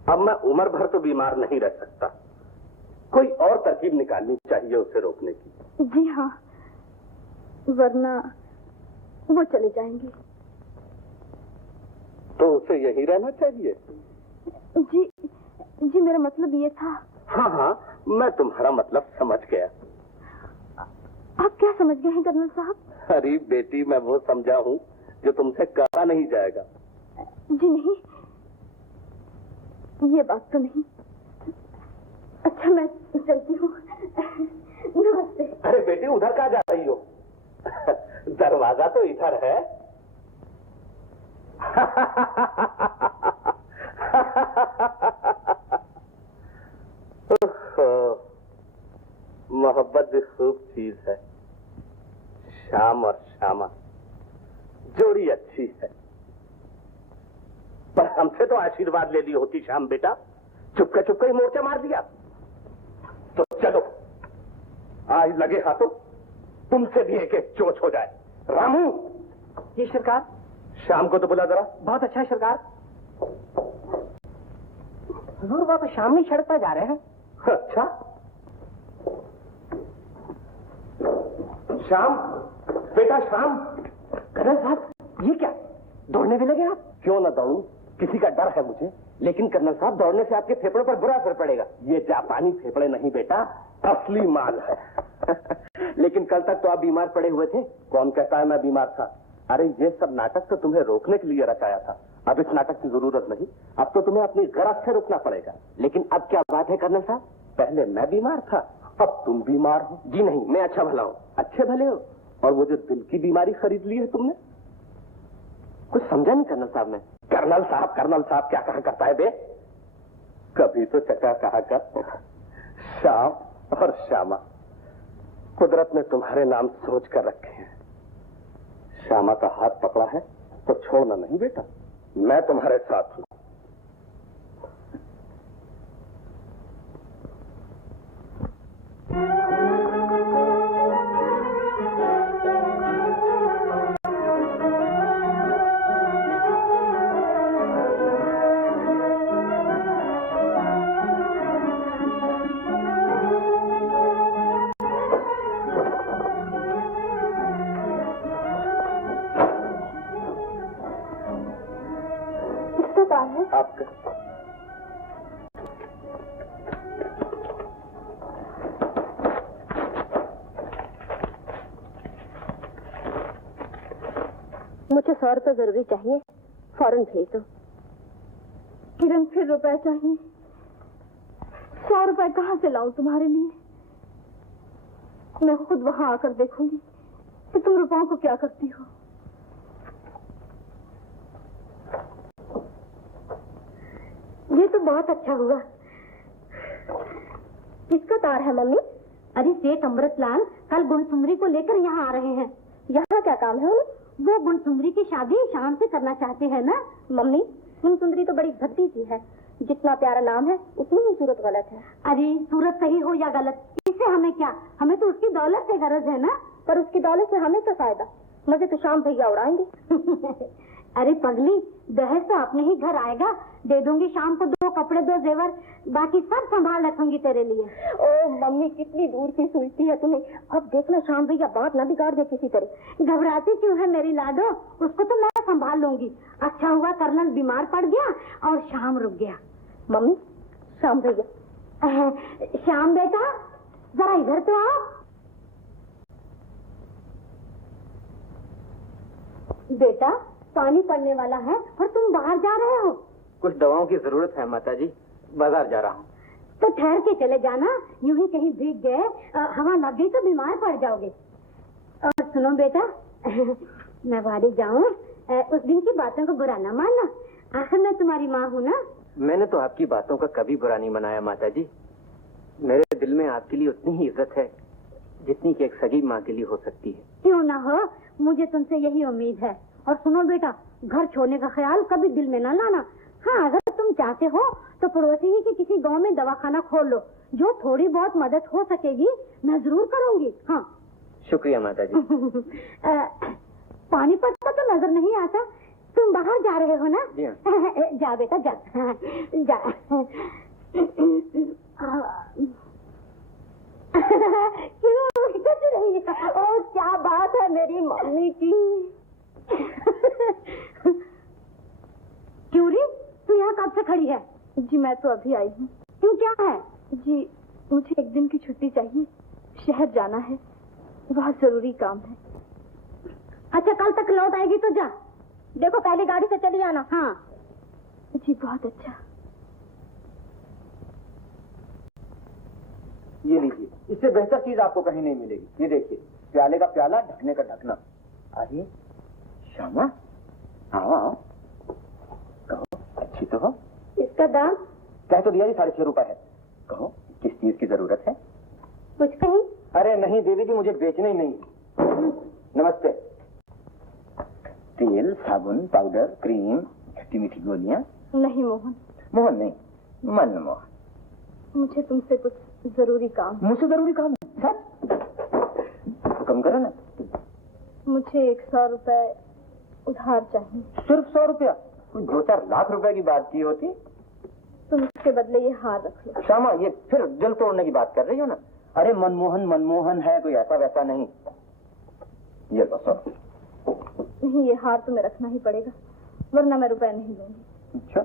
अब मैं उम्र भर तो बीमार नहीं रह सकता। कोई और तरकीब निकालनी चाहिए उसे रोकने की। जी हाँ, वरना वो चले जाएंगे। तो उसे यही रहना चाहिए। जी, मेरा मतलब ये था। हाँ हाँ, मैं तुम्हारा मतलब समझ गया। आप क्या समझ गए हैं कर्नल साहब? अरे बेटी, मैं वो समझा हूँ जो तुमसे कहा नहीं जाएगा। जी नहीं, ये बात तो नहीं। अच्छा, मैं चलती हूँ। नमस्ते। अरे बेटी, उधर कहाँ जा रही हो? दरवाजा तो इधर है। मोहब्बत भी खूब चीज है। शाम और श्यामा जोड़ी अच्छी है, पर हमसे तो आशीर्वाद ले ली होती श्याम बेटा। चुपके ही मोर्चा मार दिया। तो चलो, आज लगे हाथों तुमसे भी एक एक चोच हो जाए। रामू। जी सरकार। शाम को तो बुला जरा। बहुत अच्छा है सरकार। हजूर बाबू शाम ही सड़क पर जा रहे हैं। अच्छा, श्याम बेटा, श्याम। कर्नल साहब, ये क्या दौड़ने भी लगे आप? क्यों ना दौड़ूं, किसी का डर है मुझे। लेकिन कर्नल साहब, दौड़ने से आपके फेफड़ों पर बुरा असर पड़ेगा। ये जापानी फेफड़े नहीं बेटा, असली माल है। लेकिन कल तक तो आप बीमार पड़े हुए थे। कौन कहता है मैं बीमार था? अरे ये सब नाटक तो तुम्हें रोकने के लिए रचाया था। अब इस नाटक की जरूरत नहीं, अब तो तुम्हें अपनी गरज से रोकना पड़ेगा। लेकिन अब क्या बात है कर्नल साहब? पहले मैं बीमार था, अब तुम बीमार हो। जी नहीं, मैं अच्छा भला हूँ। अच्छे भले हो, और वो जो दिल की बीमारी खरीद ली है तुमने? कुछ समझा नहीं कर्नल साहब मैं। कर्नल साहब क्या कहा करता है बे? कभी तो चचा कहा कर। श्याम और श्यामा, कुदरत ने तुम्हारे नाम सोच कर रखे हैं। श्यामा का हाथ पकड़ा है तो छोड़ना नहीं बेटा, मैं तुम्हारे साथ हूं। आपका मुझे 100 रुपए जरूरी चाहिए, फौरन भेज दो। किरण, फिर रुपए चाहिए? 100 रुपए कहाँ से लाऊं तुम्हारे लिए? मैं खुद वहां आकर देखूंगी कि तुम रुपयों को क्या करती हो। ये तो बहुत अच्छा हुआ। किसका तार है मम्मी? अरे सेठ अमृतलाल कल गुणसुंदरी को लेकर यहाँ आ रहे हैं। यहाँ क्या काम है उन्हें? वो गुणसुंदरी की शादी शाम से करना चाहते हैं ना। मम्मी, गुणसुंदरी तो बड़ी भद्दी सी है, जितना प्यारा नाम है उतनी ही सूरत गलत है। अरे सूरत सही हो या गलत, इस इससे हमें क्या, हमें तो उसकी दौलत से गरज है ना। पर उसकी दौलत से हमें तो फायदा, मुझे तो शाम भैया उड़ाएंगे। अरे पगली, दहेज तो अपने ही घर आएगा, दे दूंगी शाम को 2 कपड़े 2 जेवर, बाकी सब संभाल रखूंगी तेरे लिए। ओ मम्मी, कितनी दूर की सोचती है तुम्हें। अब देखना शाम भैया बात ना बिगाड़ दे किसी तरह। घबराती क्यों है मेरी लाडो, उसको तो मैं संभाल लूंगी। अच्छा हुआ कर्नल बीमार पड़ गया और शाम रुक गया। मम्मी, शाम भैया। श्याम बेटा, जरा इधर तो आओ। बेटा, पानी पड़ने वाला है और तुम बाहर जा रहे हो। कुछ दवाओं की जरूरत है माताजी, बाजार जा रहा हूँ। तो ठहर के चले जाना, यूं ही कहीं भीग गए, हवा लग गई तो बीमार पड़ जाओगे। और सुनो बेटा, मैं बाहर जाऊं, उस दिन की बातों को बुरा ना मानना, आखिर मैं तुम्हारी माँ हूँ ना। मैंने तो आपकी बातों का कभी बुरा नहीं मनाया माताजी। मेरे दिल में आपके लिए उतनी ही इज्जत है जितनी कि एक सगी माँ के लिए हो सकती है। क्यों ना हो, मुझे तुमसे यही उम्मीद है। और सुनो बेटा, घर छोड़ने का ख्याल कभी दिल में ना लाना। हाँ, अगर तुम चाहते हो तो पड़ोसी ही के किसी गांव में दवाखाना खोल लो, जो थोड़ी बहुत मदद हो सकेगी मैं जरूर करूंगी। हाँ, शुक्रिया माताजी। पानी पड़ता तो नजर नहीं आता, तुम बाहर जा रहे हो ना? जी हाँ। जा बेटा जा, जा। क्यों कुछ नहीं? ओ क्या बात है मेरी मम्मी की। क्यों रे, तू यहाँ कब से खड़ी है? जी मैं तो अभी आई हूँ। क्यों, क्या है? जी मुझे 1 दिन की छुट्टी चाहिए, शहर जाना है, बहुत जरूरी काम है। अच्छा, कल तक लौट आएगी तो जा। देखो पहले गाड़ी से चली आना। हाँ जी बहुत अच्छा। ये लीजिए, इससे बेहतर चीज आपको कहीं नहीं मिलेगी। ये देखिए, प्याले का प्याला, ढकने का ढकना। आइए श्यामा, आओ आओ, कहो अच्छी तो हो। इसका दाम? कह तो दिया जी, 6.5 रुपए है। कहो किस चीज की जरूरत है? कुछ कहीं? अरे नहीं दीदी जी, मुझे बेचना ही नहीं। नमस्ते। तेल, साबुन, पाउडर, क्रीम, खट्टी मीठी गोलियां? नहीं मोहन। मोहन नहीं, मनमोहन। मुझे तुमसे कुछ जरूरी काम। मुझसे जरूरी काम है सर? कम करो ना। मुझे 100 रुपए उधार चाहिए। सिर्फ 100 रुपया? कोई 2-4 लाख रुपए की बात की होती। तुम इसके बदले ये हार रख लो। श्यामा, ये फिर दिल तोड़ने की बात कर रही हो ना? अरे मनमोहन मनमोहन है, कोई ऐसा वैसा नहीं। ये लो 100। नहीं, ये हार तुम्हें रखना ही पड़ेगा, वरना मैं रुपए नहीं दूंगी। अच्छा,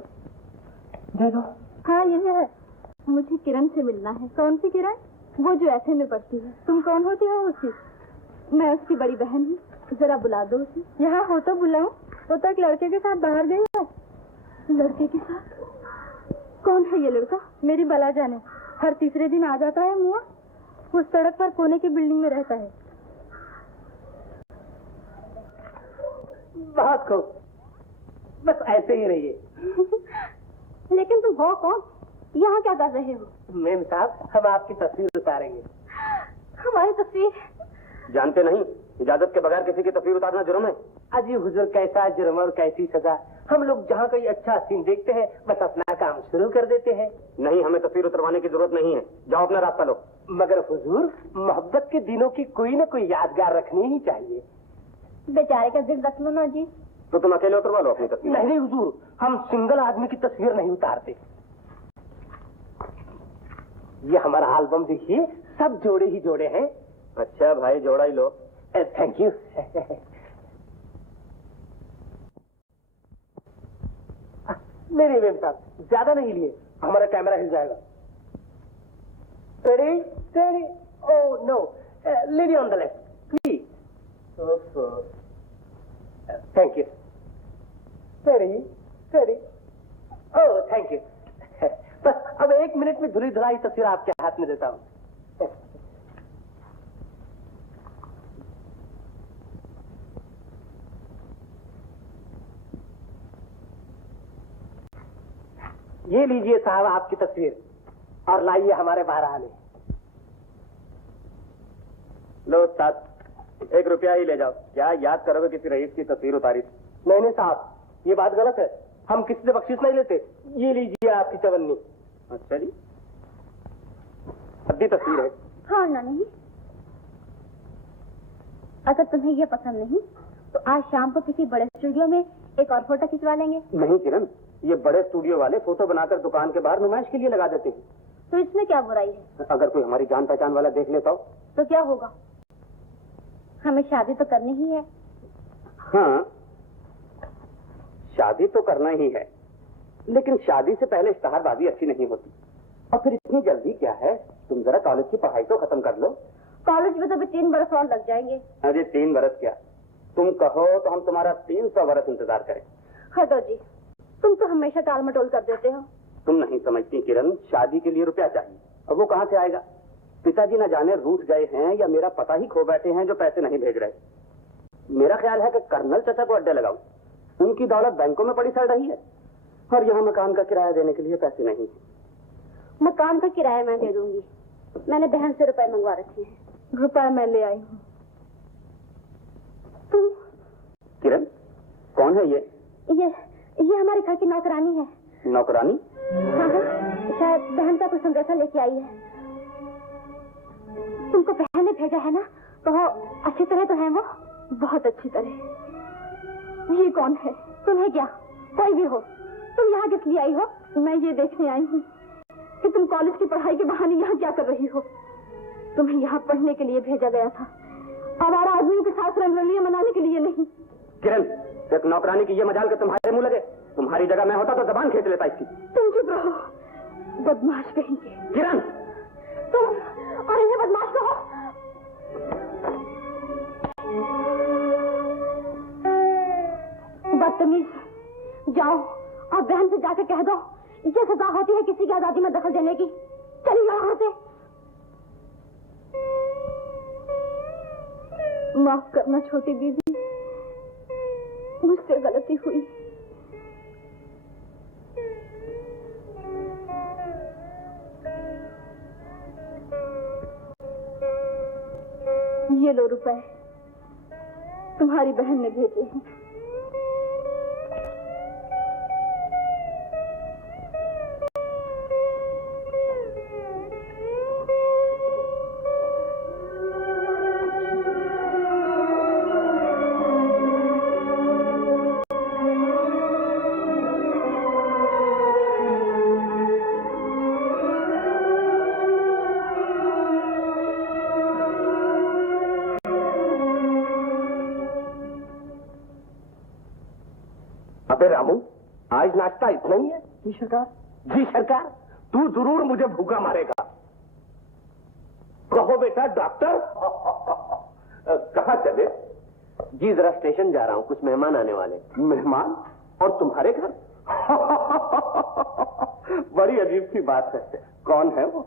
दे दो। हाँ ये है, मुझे किरण से मिलना है। कौन सी किरण? वो जो ऐसे में पढ़ती है। तुम कौन होती हो उसकी? मैं उसकी बड़ी बहन हूँ, जरा बुला दो उसे। यहाँ हो तो बुलाऊं? वो तो एक लड़के के साथ बाहर गई है। लड़के के साथ? कौन है ये लड़का? मेरी बला जाने, हर तीसरे दिन आ जाता है मुआ। उस सड़क पर कोने की बिल्डिंग में रहता है। बहुत खूब, बस ऐसे ही रहिए। लेकिन तुम हो कौन? यहाँ क्या कर रहे हो? मेम साहब, हम आपकी तस्वीर उतारेंगे। हमारी तस्वीर? जानते नहीं, इजाजत के बगैर किसी की तस्वीर उतारना जुर्म है। अजी हुजूर, कैसा जुर्म और कैसी सजा। हम लोग जहाँ कोई अच्छा सीन देखते हैं बस अपना काम शुरू कर देते हैं। नहीं, हमें तस्वीर उतरवाने की जरूरत नहीं है। जाओ अपना रास्ता लो। मगर हुजूर, मोहब्बत के दिनों की कोई न कोई यादगार रखनी ही चाहिए। बेचारे का दिल रख लो ना जी। तो तुम अकेले उतरवा लो अपनी तस्वीर। नहीं हुजूर, हम सिंगल आदमी की तस्वीर नहीं उतारते। ये हमारा एल्बम देखिए, सब जोड़े ही जोड़े हैं। अच्छा भाई, जोड़ा ही लो। Thank you. नहीं मेम साहब, ज्यादा नहीं लिए, हमारा कैमरा हिल जाएगा। Ready? Steady? Oh no, lady on the left, please. Thank you. Steady, steady. Oh, thank you. बस अब 1 मिनट में धुली धुलाई तस्वीर आपके हाथ में देता हूँ। ये लीजिए साहब आपकी तस्वीर और लाइए हमारे बाहर आने। लो साथ, 1 रुपया ही ले जाओ। क्या याद करोगे किसी रईस की तस्वीर उतारी? नहीं साहब, ये बात गलत है, हम किसी से बख्शिश नहीं लेते। ये लीजिए आपकी चवन्नी। अच्छा जी, अद्दी तस्वीर है। हाँ ना नहीं। अगर तुम्हें ये पसंद नहीं तो आज शाम को किसी बड़े स्टूडियो में एक और फोटो खिंचवा लेंगे। नहीं किरण, ये बड़े स्टूडियो वाले फोटो बनाकर दुकान के बाहर नुमाइश के लिए लगा देते हैं। तो इसमें क्या बुराई है? अगर कोई हमारी जान पहचान वाला देख लेता हो तो क्या होगा? हमें शादी तो करनी ही है। हाँ, शादी तो करना ही है, लेकिन शादी से पहले इश्तहारबाजी अच्छी नहीं होती। और फिर इतनी जल्दी क्या है? तुम जरा कॉलेज की पढ़ाई तो खत्म कर लो। कॉलेज में तो अभी 3 बरस और लग जाएंगे। अरे 3 बरस क्या, तुम कहो तो हम तुम्हारा 300 बरस इंतजार करें। हटो जी, तुम तो हमेशा टाल मटोल कर देते हो। तुम नहीं समझती किरण, शादी के लिए रुपया चाहिए, और वो कहाँ से आएगा? पिताजी न जाने रूठ गए हैं या मेरा पता ही खो बैठे हैं जो पैसे नहीं भेज रहे। मेरा ख्याल है कि कर्नल चाचा को अड्डे लगाऊं। उनकी दौलत बैंकों में पड़ी सड़ रही है, और यहाँ मकान का किराया देने के लिए पैसे नहीं। मकान का किराया मैं दे दूंगी। मैंने बहन से रुपए मंगवा रखे हैं। रुपए मैं ले आई हूँ। तुम? किरण, कौन है ये हमारे घर की नौकरानी है। नौकरानी? हाँ, शायद बहन का कुछ संदेशा लेके आई है। तुमको बहन ने भेजा है ना? तो अच्छी तरह तो है वो? बहुत अच्छी तरह। ये कौन है? तुम्हें क्या, कोई भी हो, तुम यहाँ किस लिए आई हो? मैं ये देखने आई हूँ कि तुम कॉलेज की पढ़ाई के बहाने यहाँ क्या कर रही हो। तुम्हें यहाँ पढ़ने के लिए भेजा गया था, हमारा आदमियों के साथ रंगरलियां मनाने के लिए नहीं। किरण, एक नौकरानी की ये मजाल के तुम्हारे मुंह लगे। तुम्हारी जगह मैं होता तो जबान खींच लेता इसकी। तुम चुप रहो, बदमाश कहेंगे। किरण, तुम और इन्हें बदमाश कहो। बदतमीज, जाओ और बहन से जाकर कह दो ये सजा होती है किसी की आजादी में दखल देने की। चली जाओ यहाँ से। माफ करना छोटी दीदी, मुझसे गलती हुई। ये लो रुपए, तुम्हारी बहन ने भेजे हैं। अबे रामू, आज नाश्ता इतना ही है? जी सरकार। जी सरकार, तू जरूर मुझे भूखा मारेगा। कहो बेटा डॉक्टर। कहाँ चले? जी जरा स्टेशन जा रहा हूँ, कुछ मेहमान आने वाले। मेहमान? और तुम्हारे घर? बड़ी अजीब सी बात है। कौन है वो?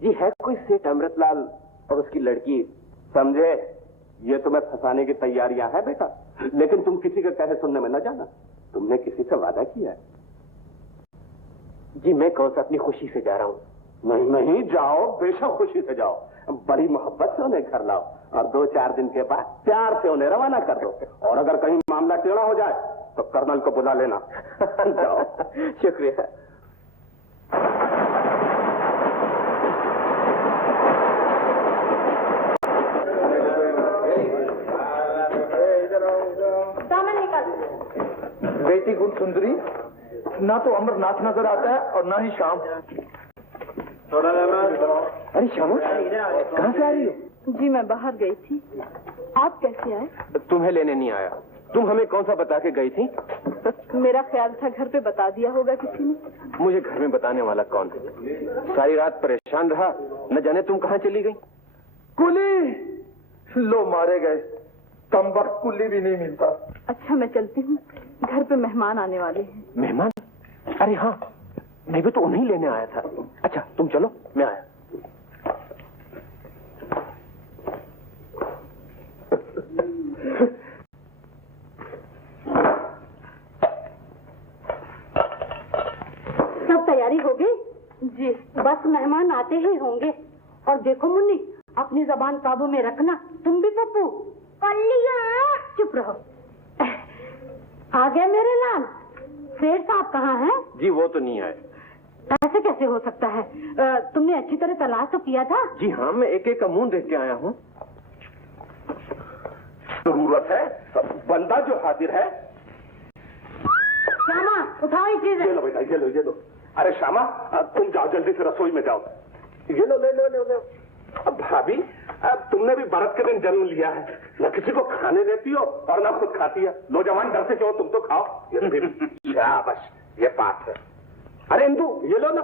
जी है कोई सेठ अमृतलाल और उसकी लड़की। समझे, ये तुम्हें फंसाने की तैयारियां है बेटा, लेकिन तुम किसी के कहे सुनने में न जाना। तुमने किसी से वादा किया है? जी मैं कौन सा अपनी खुशी से जा रहा हूँ। नहीं नहीं, जाओ, बेशक खुशी से जाओ। बड़ी मोहब्बत से उन्हें घर लाओ और 2-4 दिन के बाद प्यार से उन्हें रवाना कर दो। और अगर कहीं मामला टेढ़ा हो जाए तो कर्नल को बुला लेना। जाओ। शुक्रिया। बेटी गुण सुंदरी, ना तो अमरनाथ नजर आता है और ना ही शाम। अरे श्यामा, कहाँ से आ रही हो? जी मैं बाहर गई थी। आप कैसे आए? तुम्हें लेने नहीं आया। तुम हमें कौन सा बता के गई थी? मेरा ख्याल था घर पे बता दिया होगा किसी ने। मुझे घर में बताने वाला कौन है? सारी रात परेशान रहा, न जाने तुम कहाँ चली गई। कुली लो मारे गए, कम वक्त कुली भी नहीं मिलता। अच्छा मैं चलती हूँ, घर पे मेहमान आने वाले हैं। मेहमान? अरे हाँ, मैं भी तो उन्हीं लेने आया था। अच्छा तुम चलो, मैं आया। सब तैयारी हो गई? जी बस मेहमान आते ही होंगे। और देखो मुन्नी, अपनी जबान काबू में रखना। तुम भी पप्पू। चुप रहो। आ गए मेरे लाल। शेर साहब कहाँ हैं? जी वो तो नहीं आए, ऐसे कैसे हो सकता है? तुमने अच्छी तरह तलाश तो किया था? जी हाँ, मैं एक एक का मुंह देख के आया हूँ। जरूरत है बंदा जो हाजिर है। श्यामा, उठाओ ये चीज। ये लो बेटा, ये लो। अरे श्यामा, तुम जाओ जल्दी से रसोई में जाओ। ये लो, ले। अब भाभी, तुमने भी बरत के दिन जन्म लिया है, न किसी को खाने देती हो और न खुद खाती है। लो जवान, डर से क्यों, तुम तो खाओ। शाबाश, ये बात है। अरे इंदु, ये लो ना।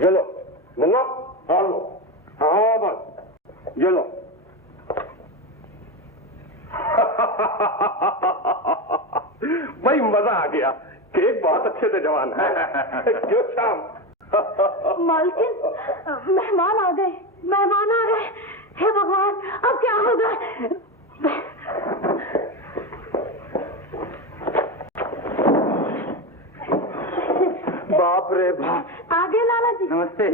ये लो मुन्ना, और लो। हाँ बस, ये लो। भाई मजा आ गया। केक बहुत अच्छे से जवान है। क्यों शाम? मालकिन, मेहमान आ गए। हे भगवान, अब क्या होगा? बाप रे बाप। आगे लाला जी। नमस्ते।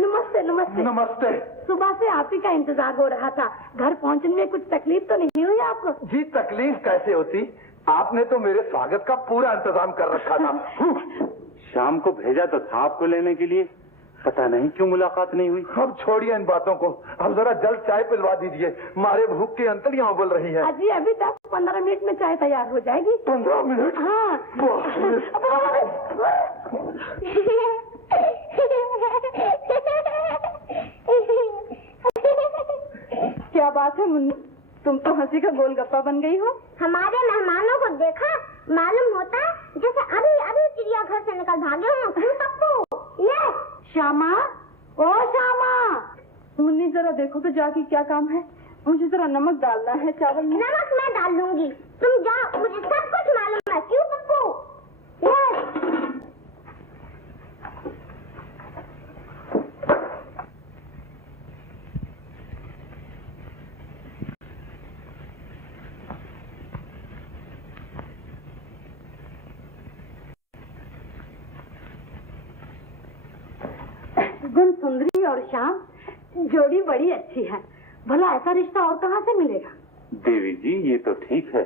नमस्ते। सुबह से आप ही का इंतजार हो रहा था। घर पहुंचने में कुछ तकलीफ तो नहीं हुई आपको? जी तकलीफ कैसे होती, आपने तो मेरे स्वागत का पूरा इंतजाम कर रखा था। शाम को भेजा तो था आपको लेने के लिए, पता नहीं क्यों मुलाकात नहीं हुई। अब छोड़िए इन बातों को, अब जरा जल्द चाय पिलवा दीजिए, मारे भूख की अंतड़ियां उबल रही है। अजी अभी 10-15 मिनट में चाय तैयार हो जाएगी। 15 मिनट? हाँ। क्या बात है मुन्नी, तुम तो हंसी का गोलगप्पा बन गई हो। हमारे मेहमानों को देखा मालूम होता है जैसे अभी चिड़ियाघर से निकल भागे हो। क्यों पप्पू? ये श्यामा, ओ श्यामा, मुन्नी जरा देखो तो जाके क्या काम है। मुझे जरा नमक डालना है चावल में। नमक मैं डाल लूंगी, तुम जाओ, मुझे सब कुछ मालूम है। क्यों पप्पू? ये गुण सुंदरी और श्याम जोड़ी बड़ी अच्छी है। भला ऐसा रिश्ता और कहाँ से मिलेगा? देवी जी ये तो ठीक है,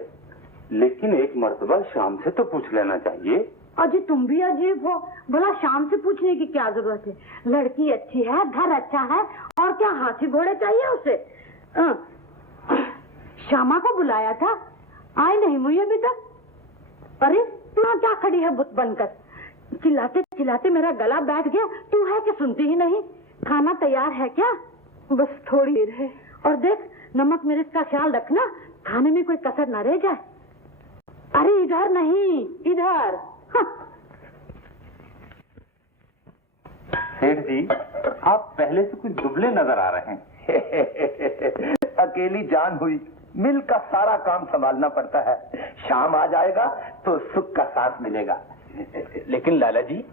लेकिन एक मर्तबा शाम से तो पूछ लेना चाहिए। अजी तुम भी अजीब हो, भला शाम से पूछने की क्या जरूरत है? लड़की अच्छी है, घर अच्छा है, और क्या हाथी घोड़े चाहिए उसे? श्यामा को बुलाया था, आई नहीं हुई अभी तक। अरे तू क्या खड़ी है बुत बनकर? चिल्लाते चिल्लाते मेरा गला बैठ गया। तू है कि सुनती ही नहीं? खाना तैयार है क्या? बस थोड़ी देर है। और देख, नमक मिर्च का ख्याल रखना, खाने में कोई कसर न रह जाए। अरे इधर नहीं, इधर। सेठ जी आप पहले से कुछ दुबले नजर आ रहे हैं। अकेली जान हुई, मिल का सारा काम संभालना पड़ता है। शाम आ जाएगा तो सुख का साथ मिलेगा। लेकिन लाला जी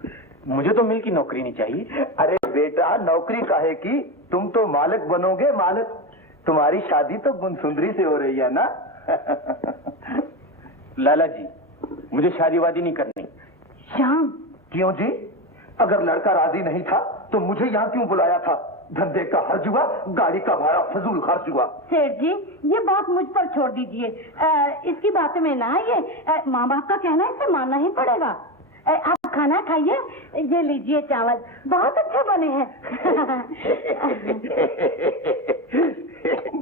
मुझे तो मिल की नौकरी नहीं चाहिए। अरे बेटा, नौकरी काहे की, तुम तो मालिक बनोगे मालिक। तुम्हारी शादी तो गुणसुंदरी से हो रही है ना। लाला जी मुझे शादी वादी नहीं करनी। श्याम, क्यों जी? अगर लड़का राजी नहीं था तो मुझे यहाँ क्यों बुलाया था? धंधे का हर्ज हुआ, गाड़ी का भाड़ा फजूल खर्च हुआ। सेठ जी ये बात मुझ पर छोड़ दीजिए। इसकी बातें में ना आइए। माँ बाप का कहना इसे मानना ही पड़ेगा। आप खाना खाइए, ये लीजिए चावल, बहुत अच्छे बने हैं।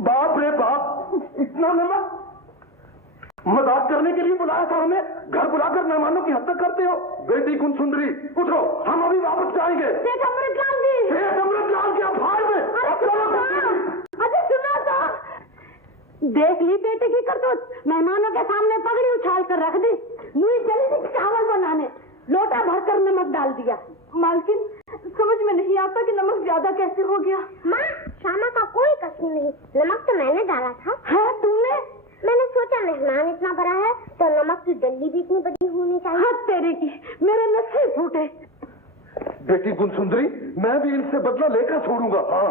बाप रे बाप, इतना नमक! मजाक करने के लिए बुलाया था हमें, घर बुलाकर मेहमानों की हत्या करते हो। बेटी गुणसुंदरी उठो, हम अभी वापस जाएंगे। सेठ अमृतलाल जी, सेठ अमृतलाल के भाई में। अरे सुनो तो, देख ली बेटे की करतूत, मेहमानों के सामने पगड़ी उछाल कर रख दी। यूं चली थी चावल बनाने, लोटा भरकर नमक डाल दिया। मालकिन समझ में नहीं आता कि नमक ज्यादा कैसे हो गया। माँ, श्यामा का कोई कसूर नहीं, नमक तो मैंने डाला था। है तुमने? मैंने सोचा मेहमान इतना बड़ा है तो नमक की डल्ली भी इतनी बड़ी होनी चाहिए। हाथ तेरे की, मेरे नसें फूटे। बेटी गुणसुंदरी, मैं भी इनसे बदला लेकर छोड़ूंगा। हाँ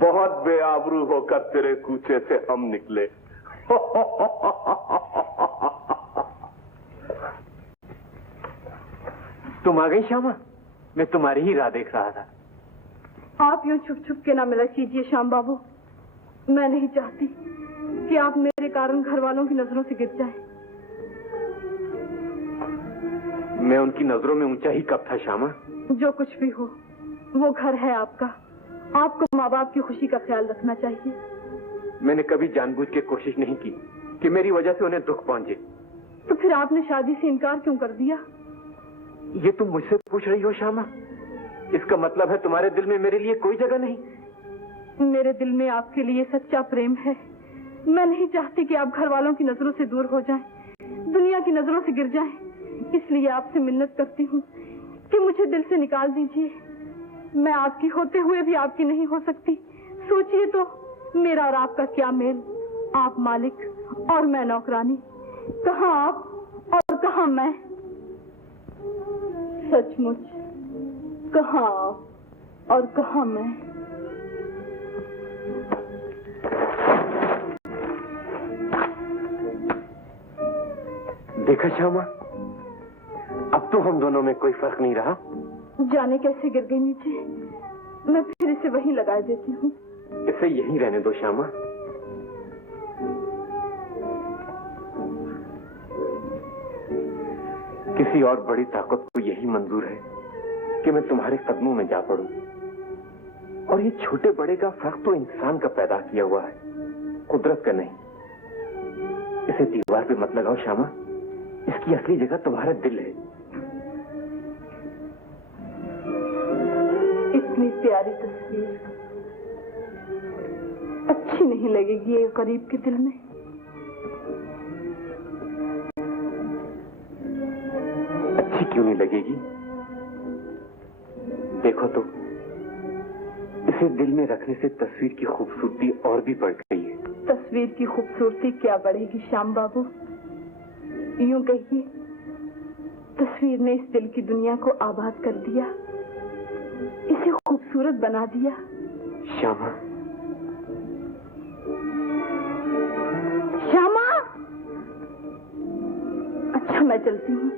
बहुत बेआबरू होकर तेरे कूचे से हम निकले। तुम आ गई श्यामा? मैं तुम्हारी ही राह देख रहा था। आप यूं छुप छुप के ना मिला कीजिए श्याम बाबू। मैं नहीं चाहती कि आप मेरे कारण घर वालों की नजरों से गिर जाएं। मैं उनकी नजरों में ऊंचा ही कब था श्यामा? जो कुछ भी हो, वो घर है आपका। आपको माँ बाप की खुशी का ख्याल रखना चाहिए। मैंने कभी जानबूझ के कोशिश नहीं की कि मेरी वजह से उन्हें दुख पहुंचे। तो फिर आपने शादी से इनकार क्यों कर दिया? ये तुम मुझसे पूछ रही हो श्यामा? इसका मतलब है तुम्हारे दिल में मेरे लिए कोई जगह नहीं? मेरे दिल में आपके लिए सच्चा प्रेम है। मैं नहीं चाहती कि आप घर वालों की नजरों से दूर हो जाएं, दुनिया की नजरों से गिर जाएं। इसलिए आपसे मिन्नत करती हूँ कि मुझे दिल से निकाल दीजिए। मैं आपकी होते हुए भी आपकी नहीं हो सकती। सोचिए तो, मेरा और आपका क्या मेल। आप मालिक और मैं नौकरानी। कहाँ आप और कहाँ मैं। सचमुच कहाँ आप और कहाँ मैं। देखा श्यामा, अब तो हम दोनों में कोई फर्क नहीं रहा। जाने कैसे गिर गई नीचे। मैं फिर इसे वहीं लगा देती हूँ। इसे यहीं रहने दो श्यामा। किसी और बड़ी ताकत को यही मंजूर है कि मैं तुम्हारे कदमों में जा पड़ूं। और ये छोटे बड़े का फर्क तो इंसान का पैदा किया हुआ है, कुदरत का नहीं। इसे दीवार पे मत लगाओ श्यामा, इसकी असली जगह तुम्हारा दिल है। इतनी प्यारी तस्वीर अच्छी नहीं लगेगी ये करीब के दिल में। अच्छी क्यों नहीं लगेगी? देखो तो, इसे दिल में रखने से तस्वीर की खूबसूरती और भी बढ़ गई है। तस्वीर की खूबसूरती क्या बढ़ेगी श्याम बाबू? यूं कहिए, तस्वीर ने इस दिल की दुनिया को आबाद कर दिया, इसे खूबसूरत बना दिया। श्यामा, श्यामा, अच्छा मैं चलती हूँ।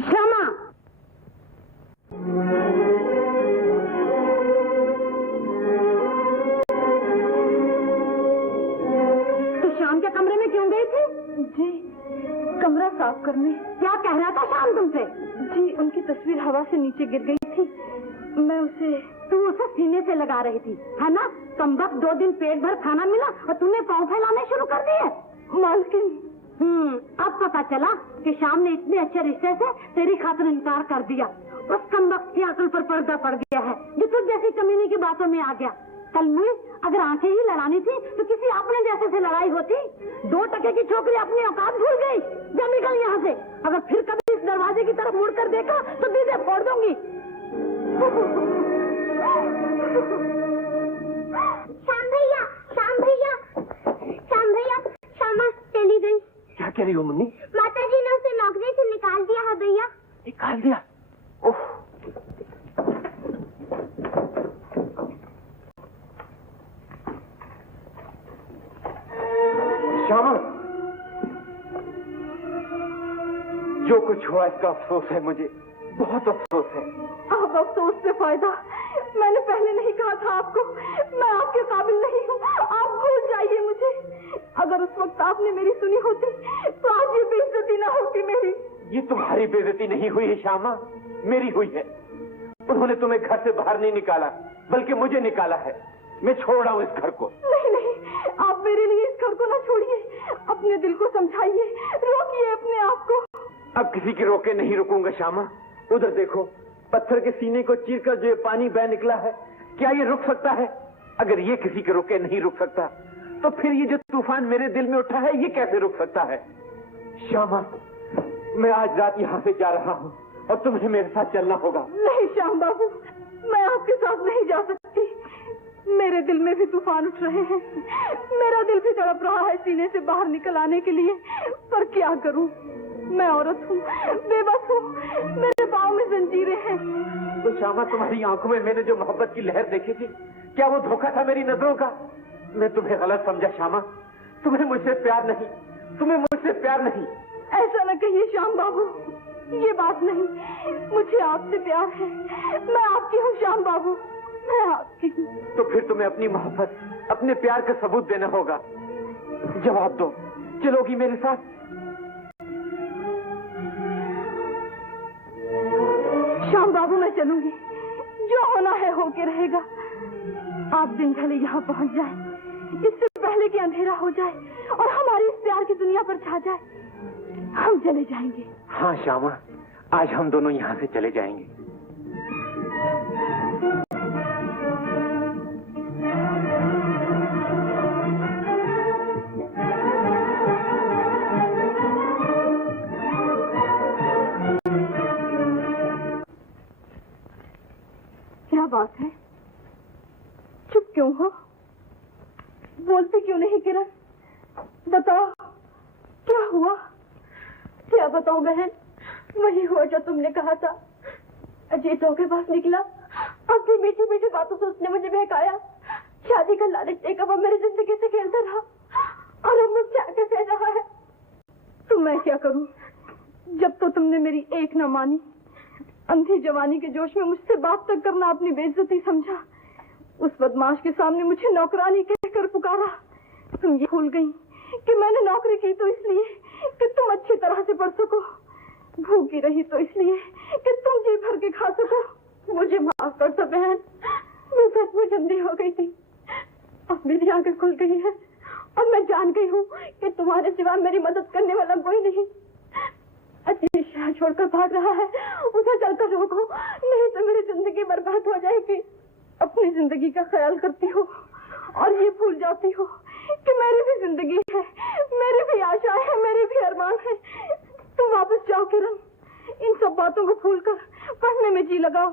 श्यामा, तो श्याम के कमरे में क्यों गई थी? जी, कमरा साफ करने। क्या कह रहा था श्याम तुमसे? जी, उनकी तस्वीर हवा से नीचे गिर गई थी। मैं तू उसे सीने से लगा रही थी, है ना? कमबख्त 2 दिन पेट भर खाना मिला और तूने पाँव फैलाने शुरू कर दिए। मालकिन, अब पता चला कि श्याम ने इतने अच्छे रिश्ते से तेरी खातिर इनकार कर दिया। उस कमबख्त की अकल पर पर्दा पड़ गया है जो तुझ जैसी कमीनी की बातों में आ गया। कल मुझे अगर आंखें ही लड़ानी थी तो किसी अपने जैसे से लड़ाई होती। 2 टके की छोकरी अपनी औकात भूल गई। जब निकल यहाँ से, अगर फिर कभी इस दरवाजे की तरफ मुड़कर देखा तो दीदे फोड़ दूंगी। श्याम भैया, श्याम भैया, श्याम भैया, श्यामा चली गई। क्या कह रही हो मुन्नी? माता जी ने उसे नौकरी से निकाल दिया है भैया। निकाल दिया? ओह, श्यामा, जो कुछ हुआ इसका अफसोस है मुझे, बहुत अफसोस है। अब अफसोस से फायदा। मैंने पहले नहीं कहा था आपको, मैं आपके काबिल नहीं हूँ। आप भूल जाइए मुझे। अगर उस वक्त आपने मेरी सुनी होती तो आज ये बेइज्जती ना होती मेरी। ये तुम्हारी बेइज्जती नहीं हुई है श्यामा, मेरी हुई है। उन्होंने तुम्हें घर से बाहर नहीं निकाला, बल्कि मुझे निकाला है। मैं छोड़ रहा हूँ इस घर को। नहीं नहीं, आप मेरे लिए इस घर को ना छोड़िए। अपने दिल को समझाइए, रोकिए अपने आप को। अब किसी के रोके नहीं रुकूंगा श्यामा। उधर देखो, पत्थर के सीने को चीरकर जो पानी बह निकला है, क्या ये रुक सकता है? अगर ये किसी के रोके नहीं रुक सकता, तो फिर ये जो तूफान मेरे दिल में उठा है, ये कैसे रुक सकता है? श्यामा, मैं आज रात यहाँ से जा रहा हूँ और तुम्हें मेरे साथ चलना होगा। नहीं श्याम बाबू, मैं आपके साथ नहीं जा सकती। मेरे दिल में भी तूफान उठ रहे हैं। मेरा दिल भी तड़प रहा है सीने से बाहर निकल आने के लिए, पर क्या करूं? मैं औरत हूँ, बेबस हूँ, मेरे पाँव में जंजीरें हैं। तो श्यामा, तुम्हारी आंखों में मैंने जो मोहब्बत की लहर देखी थी, क्या वो धोखा था मेरी नजरों का? मैं तुम्हें गलत समझा श्यामा। तुम्हें मुझसे प्यार नहीं, तुम्हें मुझसे प्यार नहीं। ऐसा न कहिए श्याम बाबू, ये बात नहीं। मुझे आपसे प्यार है, मैं आपकी हूँ श्याम बाबू, मैं आपकी हूँ। तो फिर तुम्हें अपनी मोहब्बत, अपने प्यार का सबूत देना होगा। जवाब दो, चलोगी मेरे साथ? श्याम बाबू मैं चलूंगी, जो होना है होके रहेगा। आप दिन भले यहाँ पहुँच जाए, इससे पहले कि अंधेरा हो जाए और हमारी इस प्यार की दुनिया पर छा जाए, हम चले जाएंगे। हाँ श्यामा, आज हम दोनों यहाँ से चले जाएंगे। क्या बात है, चुप क्यों हो? बोलते क्यों नहीं किरण? बताओ क्या हुआ? क्या बताऊं बहन? वही हुआ जो तुमने कहा था। अजीतों के पास निकला, अपनी मीठी मीठी बातों से उसने मुझे बहकाया, शादी का लालच देकर वो मेरी जिंदगी से खेलता रहा और अब मुझसे आके कह रहा है। तो मैं क्या करूं? जब तो तुमने मेरी एक न मानी, अंधी जवानी के जोश में मुझसे बात तक करना अपनी बेइज्जती समझा, उस बदमाश के सामने मुझे नौकरानी कहकर पुकारा। तुम ये भूल गई कि मैंने नौकरी की तो इसलिए कि तुम अच्छी तरह से पढ़ सको, भूखी रही तो इसलिए कि तुम जी भर के खा सको। मुझे माफ कर दो बहन, मैं सचमुच अंधी हो गई थी। अब मेरी आंखें खुल गई है और मैं जान गई हूँ कि तुम्हारे सिवा मेरी मदद करने वाला कोई नहीं। अच्छी शहर छोड़कर भाग रहा है, उसे चलकर रोको, नहीं तो मेरी जिंदगी बर्बाद हो जाएगी। अपनी जिंदगी का ख्याल करती हो और ये भूल जाती हो कि मेरी भी जिंदगी है, मेरी भी आशाएं हैं, मेरे भी अरमान है। तुम वापस जाओ किरण, इन सब बातों को भूलकर पढ़ने में जी लगाओ।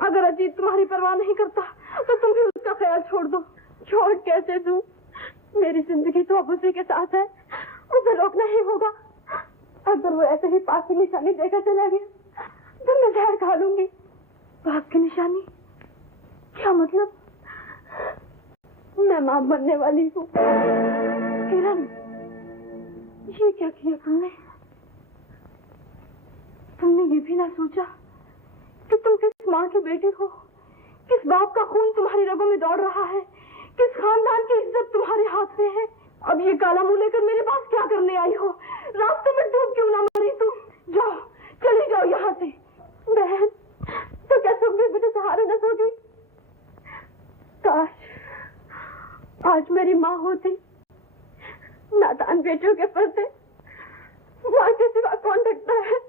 अगर अजीत तुम्हारी परवाह नहीं करता तो तुम भी उसका ख्याल छोड़ दो। छोड़ कैसे दूं? मेरी जिंदगी तो अब उसी के साथ है, उसे रोकना ही होगा। अगर वो ऐसे ही पास की निशानी देकर चला गया तो मैं जहर खा लूंगी। पास की निशानी? क्या मतलब? मैं मां बनने वाली हूँ। किरण, ये क्या किया तुमने? तुमने ये भी ना सोचा कि तुम किस माँ की बेटी हो, किस बाप का खून तुम्हारी रगों में दौड़ रहा है, किस खानदान की इज्जत तुम्हारे हाथ में है। अब ये काला मुंह लेकर मेरे पास क्या करने आई हो? रास्ते में डूब क्यों ना मरी तुम? जाओ, चली जाओ यहाँ से। बहन, तो क्या तुम भी मुझे सहारा न दोगी? काश आज मेरी माँ होती। नादान बेटियों के पर्दे माँ के सिवा कौन ढकता है?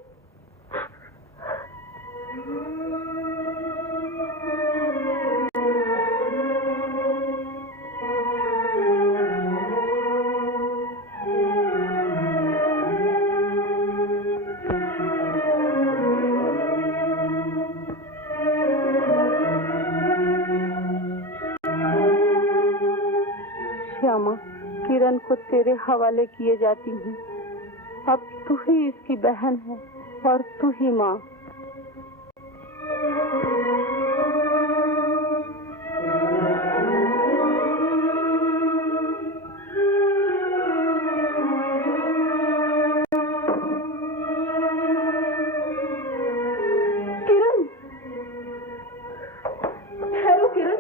श्यामा, किरण को तेरे हवाले किए जाती हूँ। अब तू ही इसकी बहन है और तू ही माँ। किरण, ठहरो किरण,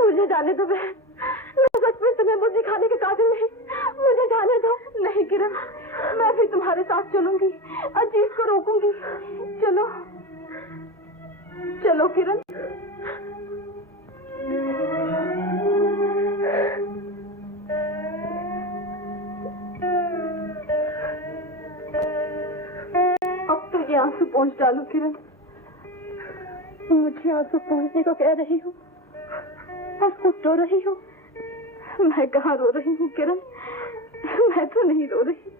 मुझे जाने दो बहन। मैं सच में तुम्हें बुद्धि खाने के काबिल नहीं, मुझे जाने दो। नहीं किरण, मैं भी तुम्हारे साथ चलूंगी, अजीत को रोकूंगी। चलो चलो किरण। अब तो ये आंसू पोंछ डालो किरण। मुझे आंसू पोंछने को कह रही हो और खुद रो रही हो। मैं कहाँ रो रही हूँ किरण, मैं तो नहीं रो रही।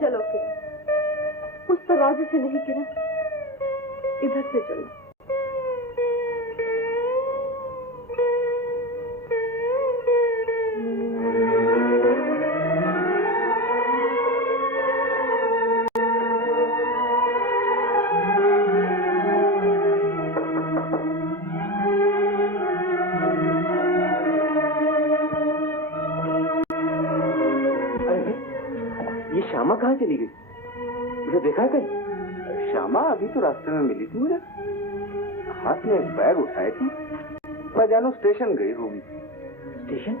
चलो किरण, उस दरवाजे से नहीं किरण, इधर से चलो। कहाँ चली गई? मुझे देखा है कहीं? श्यामा अभी तो रास्ते में मिली थी मुझे, हाथ में एक बैग उठाए थी। मैं जानू स्टेशन गई होगी। स्टेशन?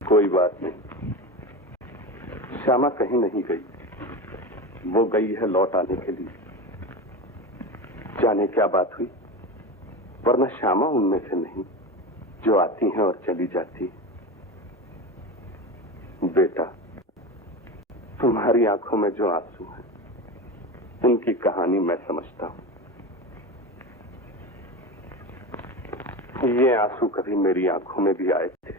कोई बात नहीं, श्यामा कहीं नहीं गई। वो गई है लौट आने के लिए। जाने क्या बात हुई, वरना श्यामा उनमें से नहीं जो आती हैं और चली जाती। बेटा, तुम्हारी आंखों में जो आंसू हैं, उनकी कहानी मैं समझता हूं। ये आंसू कभी मेरी आंखों में भी आए थे।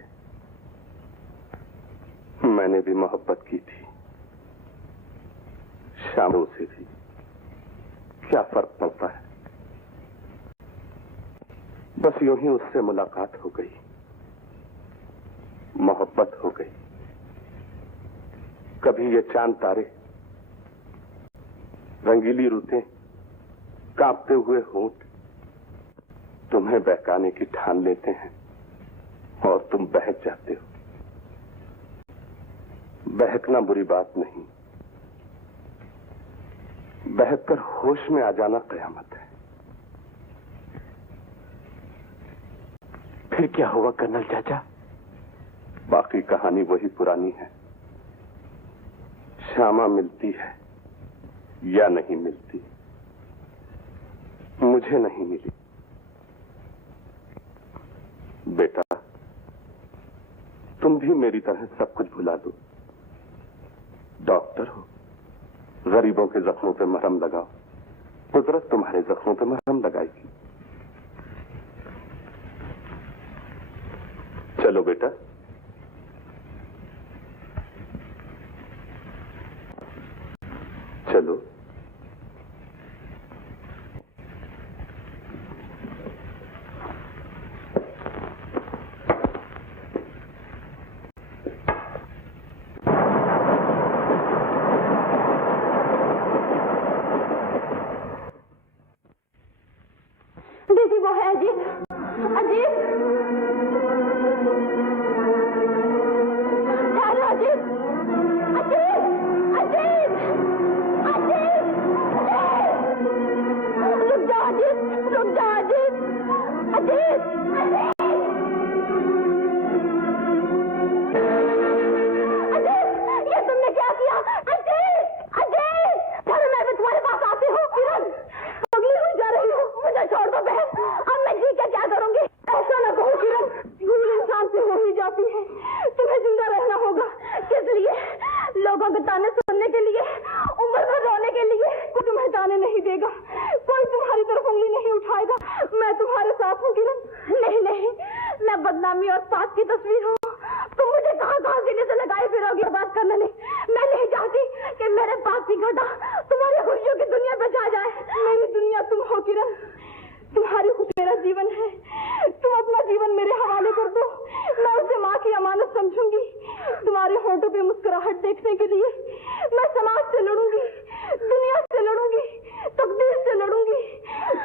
मैंने भी मोहब्बत की थी, श्यामा से भी। क्या फर्क पड़ता है, बस यूं ही उससे मुलाकात हो गई, मोहब्बत हो गई। कभी ये चांद तारे, रंगीली रुतें, कांपते हुए होंठ तुम्हें बहकाने की ठान लेते हैं और तुम बहक जाते हो। बहकना बुरी बात नहीं, बहककर होश में आ जाना कयामत है। फिर क्या हुआ कर्नल चाचा? बाकी कहानी वही पुरानी है। श्यामा मिलती है या नहीं मिलती, मुझे नहीं मिली। बेटा, तुम भी मेरी तरह सब कुछ भुला दो। डॉक्टर हो, गरीबों के जख्मों पे मरहम लगाओ, कुदरत तुम्हारे जख्मों पे मरहम लगाएगी। चलो बेटा, चलो। दीदी वो है अजीत। अजीत, ठहरो अजीत। अजीत, अजीत, अजीत, रुक जाओ अजीत, रुक जाओ अजीत। अजीत, अजीत, ये तुमने क्या किया? अजीत, अजीत, ठहरो, मैं भी तुम्हारे पास आती हूँ। किरण, पगली हुई जा रही हूँ, मुझे छोड़ दो बहन। अब मैं जी के क्या करूंगी? ऐसा ना कहो किरण, भूल इंसान से हो ही जाती है। तुम्हें जिंदा रहना होगा। किस लिए? लोगों के ताने सुनने के लिए, उम्र भर रोने के लिए? कोई तुम्हें ताने नहीं देगा, कोई तुम्हारी तरफ उंगली नहीं उठाएगा। मैं तुम्हारे साथ हूँ किरण। नहीं नहीं, मैं बदनामी और पाप की तस्वीर हूँ। तुम मुझे कहाँ कहाँ सीने से लगाए फिरोगी। बात करने नहीं, मैं नहीं चाहती कि मेरे पास की घटा तुम्हारी खुशियों की दुनिया पे छा जाए। मेरी दुनिया तुम हो किरण, तुम्हारी खुद मेरा जीवन है। तुम अपना जीवन मेरे हवाले कर दो, मैं उसे माँ की अमानत समझूंगी। तुम्हारे होठों पे मुस्कुराहट देखने के लिए मैं समाज से लड़ूंगी, दुनिया से लड़ूंगी, तकदीर से लड़ूंगी।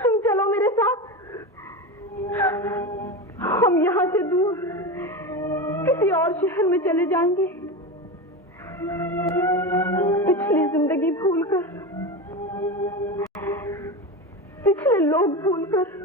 तुम चलो मेरे साथ, हम यहाँ से दूर किसी और शहर में चले जाएंगे। पिछली जिंदगी भूलकर, पिछले लोग भूलकर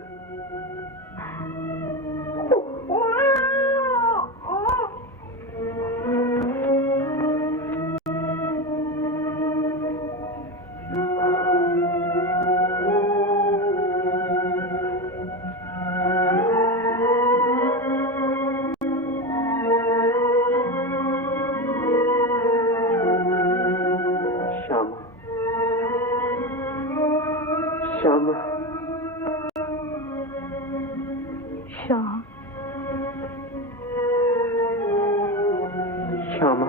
श्यामा,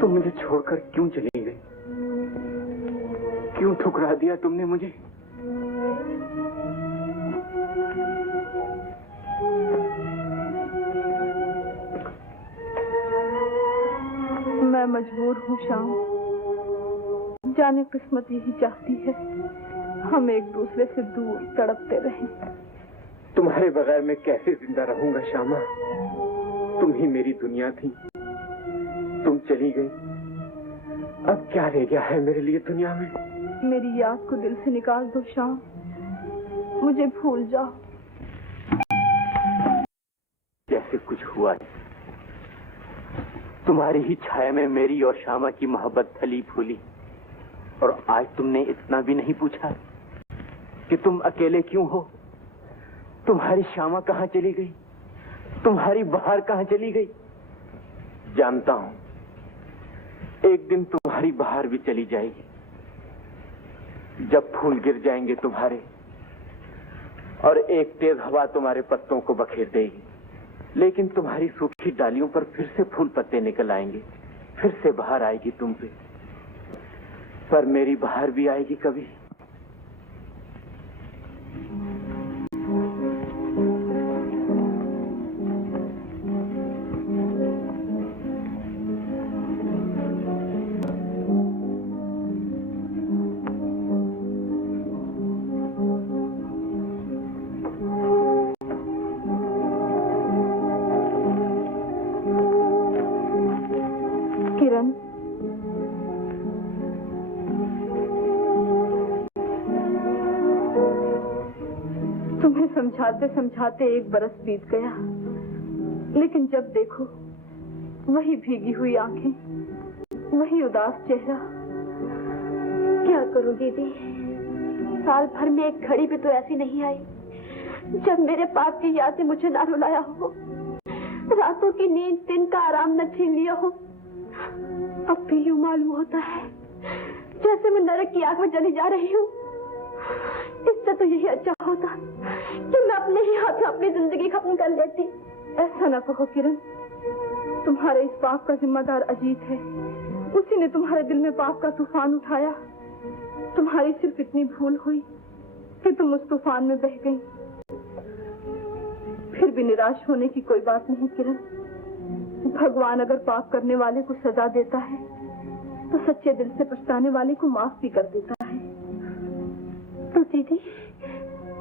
तुम मुझे छोड़कर क्यों चली गई? क्यों ठुकरा दिया तुमने मुझे? मैं मजबूर हूँ श्याम, जाने किस्मत यही चाहती है हम एक दूसरे से दूर तड़पते रहें। तुम्हारे बगैर मैं कैसे जिंदा रहूंगा श्यामा? तुम ही मेरी दुनिया थी, तुम चली गई। अब क्या रह गया है मेरे लिए दुनिया में? मेरी याद को दिल से निकाल दो श्याम, मुझे भूल जाओ। जैसे कुछ हुआ नहीं। तुम्हारी ही छाया में मेरी और श्यामा की मोहब्बत फली फूली, और आज तुमने इतना भी नहीं पूछा कि तुम अकेले क्यों हो। तुम्हारी श्यामा कहाँ चली गई? तुम्हारी बहार कहाँ चली गई? जानता हूं एक दिन तुम्हारी बहार भी चली जाएगी, जब फूल गिर जाएंगे तुम्हारे और एक तेज हवा तुम्हारे पत्तों को बखेर देगी। लेकिन तुम्हारी सूखी डालियों पर फिर से फूल पत्ते निकल आएंगे, फिर से बहार आएगी तुम पे। पर मेरी बहार भी आएगी कभी। किरण, तुम्हें समझाते समझाते एक बरस बीत गया, लेकिन जब देखो वही भीगी हुई आंखें, वही उदास चेहरा। क्या करूं दीदी, साल भर में एक घड़ी भी तो ऐसी नहीं आई जब मेरे पाप की याद से मुझे ना रुलाया हो, रातों की नींद, दिन का आराम न छीन लिया हो। अब भी यूं मालूम होता है जैसे मैं नरक की आग में जली जा रही हूँ। इससे तो यही अच्छा होता कि मैं अपने ही हाथ में अपनी जिंदगी खत्म कर लेती। ऐसा न कहो किरण, तुम्हारे इस पाप का जिम्मेदार अजीत है। उसी ने तुम्हारे दिल में पाप का तूफान उठाया। तुम्हारी सिर्फ इतनी भूल हुई कि तुम उस तूफान में बह गई। फिर भी निराश होने की कोई बात नहीं किरण। भगवान अगर पाप करने वाले को सजा देता है तो सच्चे दिल से पछताने वाले को माफ भी कर देता है। तो दीदी,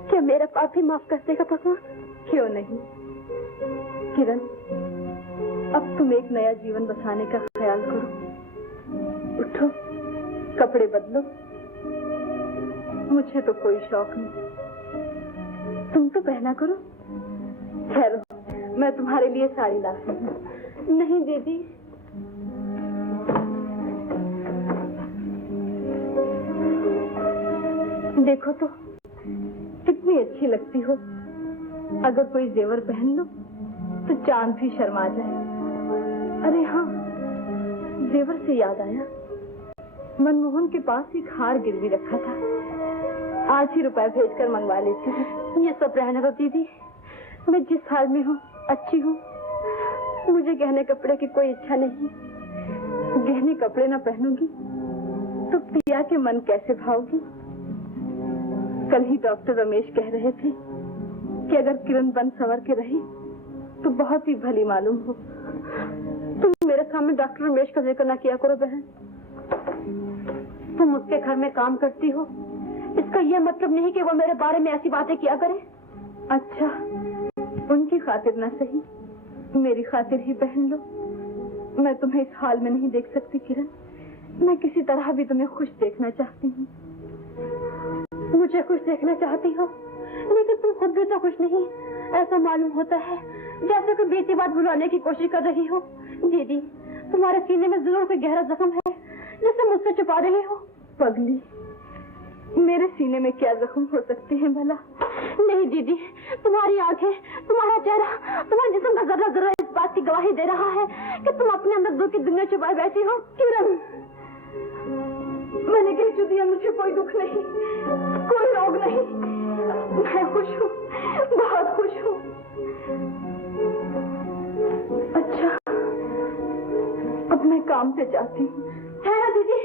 क्या मेरा पाप भी माफ कर देगा भगवान? क्यों नहीं किरण, अब तुम एक नया जीवन बसाने का ख्याल करो। उठो, कपड़े बदलो। मुझे तो कोई शौक नहीं, तुम तो पहना करो। ठहरो, मैं तुम्हारे लिए साड़ी लाती हूँ। नहीं दीदी, देखो तो कितनी अच्छी लगती हो। अगर कोई जेवर पहन लो तो चांद भी शर्मा जाए। अरे हाँ, जेवर से याद आया, मनमोहन के पास एक हार गिरवी रखा था। आज ही रुपए भेजकर मंगवा लेती हूँ। ये सब रहने दो दीदी, मैं जिस हाल में हूँ अच्छी हूँ। मुझे गहने कपड़े की कोई इच्छा नहीं। गहने कपड़े न पहनूंगी तो पिया के मन कैसे भाओगी? कल ही डॉक्टर रमेश कह रहे थे कि अगर किरण बन सवर के रही तो बहुत ही भली मालूम हो। तुम मेरे सामने डॉक्टर रमेश का जिक्र न किया करो बहन। तुम उसके घर में काम करती हो, इसका यह मतलब नहीं कि वो मेरे बारे में ऐसी बातें किया करे। अच्छा, उनकी खातिर न सही, मेरी खातिर ही पहन लो। मैं तुम्हें इस हाल में नहीं देख सकती किरण। मैं किसी तरह भी तुम्हें खुश देखना चाहती हूँ। मुझे खुश देखना चाहती हो, लेकिन तुम खुद भी तो खुश नहीं। ऐसा मालूम होता है जैसे कोई बीती बात भुलाने की कोशिश कर रही हो। दीदी, तुम्हारे सीने में जरूर कोई गहरा जख्म है जिसे मुझसे छुपा रही हो। पगली, मेरे सीने में क्या जख्म हो सकते हैं भला? नहीं दीदी, तुम्हारी आंखें, तुम्हारा चेहरा, तुम्हारे जिस्म का जर्रा जर्रा इस बात की गवाही दे रहा है कि तुम अपने अंदर दुख की दुनिया छुपाए बैठी हो। किरण, मैंने कह दिया, मुझे कोई दुख नहीं, कोई रोग नहीं। मैं खुश हूँ, बहुत खुश हूँ। अच्छा, मैं काम से जाती हूँ। ठहरो दीदी,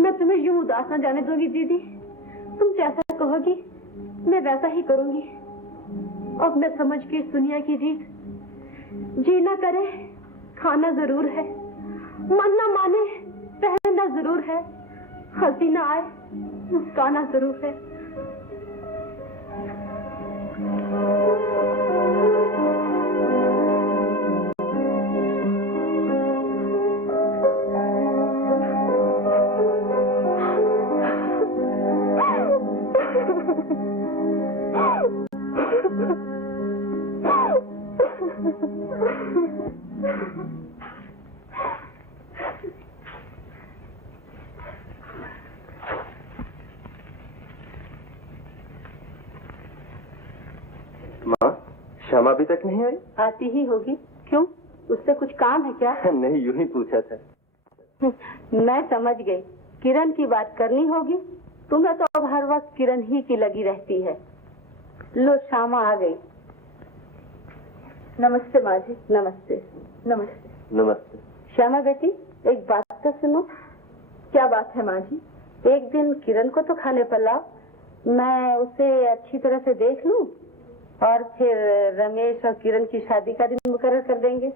मैं तुम्हें यूं उदास न जाने दूंगी दीदी। तुम जैसा कहोगी मैं वैसा ही करूंगी। अब मैं समझ के इस दुनिया की रीत, जीना करे खाना जरूर है, मन न माने पहनना जरूर है, हंसी न आए मुस्काना जरूर है। माँ, श्यामा अभी तक नहीं आई? आती ही होगी। क्यों, उससे कुछ काम है क्या? नहीं, यूं ही पूछा था। मैं समझ गई, किरण की बात करनी होगी। तुम्हें तो अब हर वक्त किरण ही की लगी रहती है। लो, श्यामा आ गई। नमस्ते माँ जी। नमस्ते। नमस्ते। नमस्ते। श्यामा बेटी, एक बात तो सुनो। क्या बात है माँ जी? एक दिन किरण को तो खाने पर लाओ, मैं उसे अच्छी तरह से देख लूं और फिर रमेश और किरण की शादी का दिन मुकर्रर कर देंगे।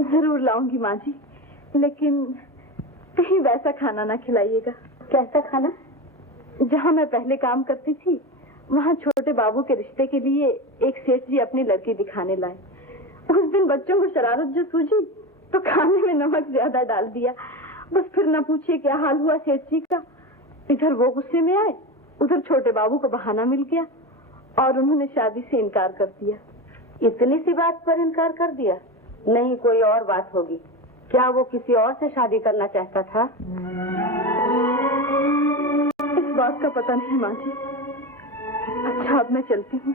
जरूर लाऊंगी माँ जी, लेकिन कहीं वैसा खाना ना खिलाइएगा। कैसा खाना? जहाँ मैं पहले काम करती थी, वहाँ छोटे बाबू के रिश्ते के लिए एक सेठ जी अपनी लड़की दिखाने लाए। उस दिन बच्चों को शरारत जो सूझी तो खाने में नमक ज्यादा डाल दिया। बस फिर न पूछिए क्या हाल हुआ सेठ जी का। इधर वो गुस्से में आए, उधर छोटे बाबू को बहाना मिल गया और उन्होंने शादी से इनकार कर दिया। इतनी सी बात पर इनकार कर दिया? नहीं, कोई और बात होगी। क्या वो किसी और से शादी करना चाहता था? इस बात का पता नहीं माँ जी। अच्छा, अब मैं चलती हूँ,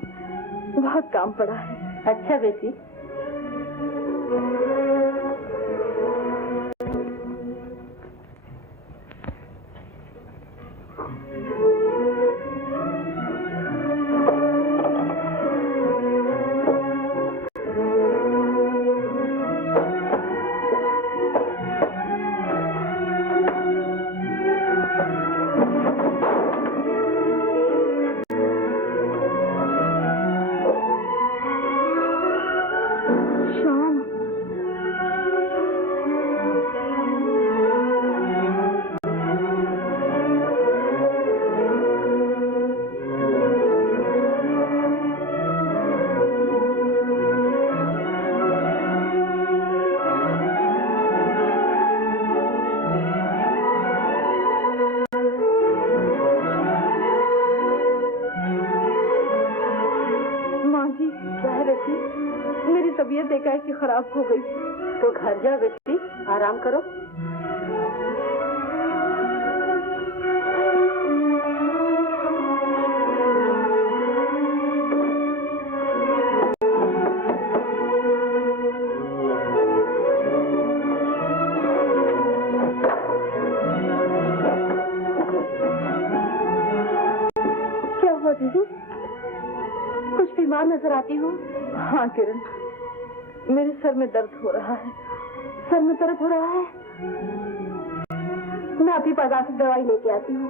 बहुत काम पड़ा है। अच्छा बेटी। तबीयत एकाएक खराब हो गई। तो घर जा बेटी, आराम करो। क्या हुआ दीदी? कुछ बीमार नजर आती हो? हाँ किरण, मेरे सर में दर्द हो रहा है। सर में दर्द हो रहा है? मैं अभी बाजार से दवाई लेके आती हूँ।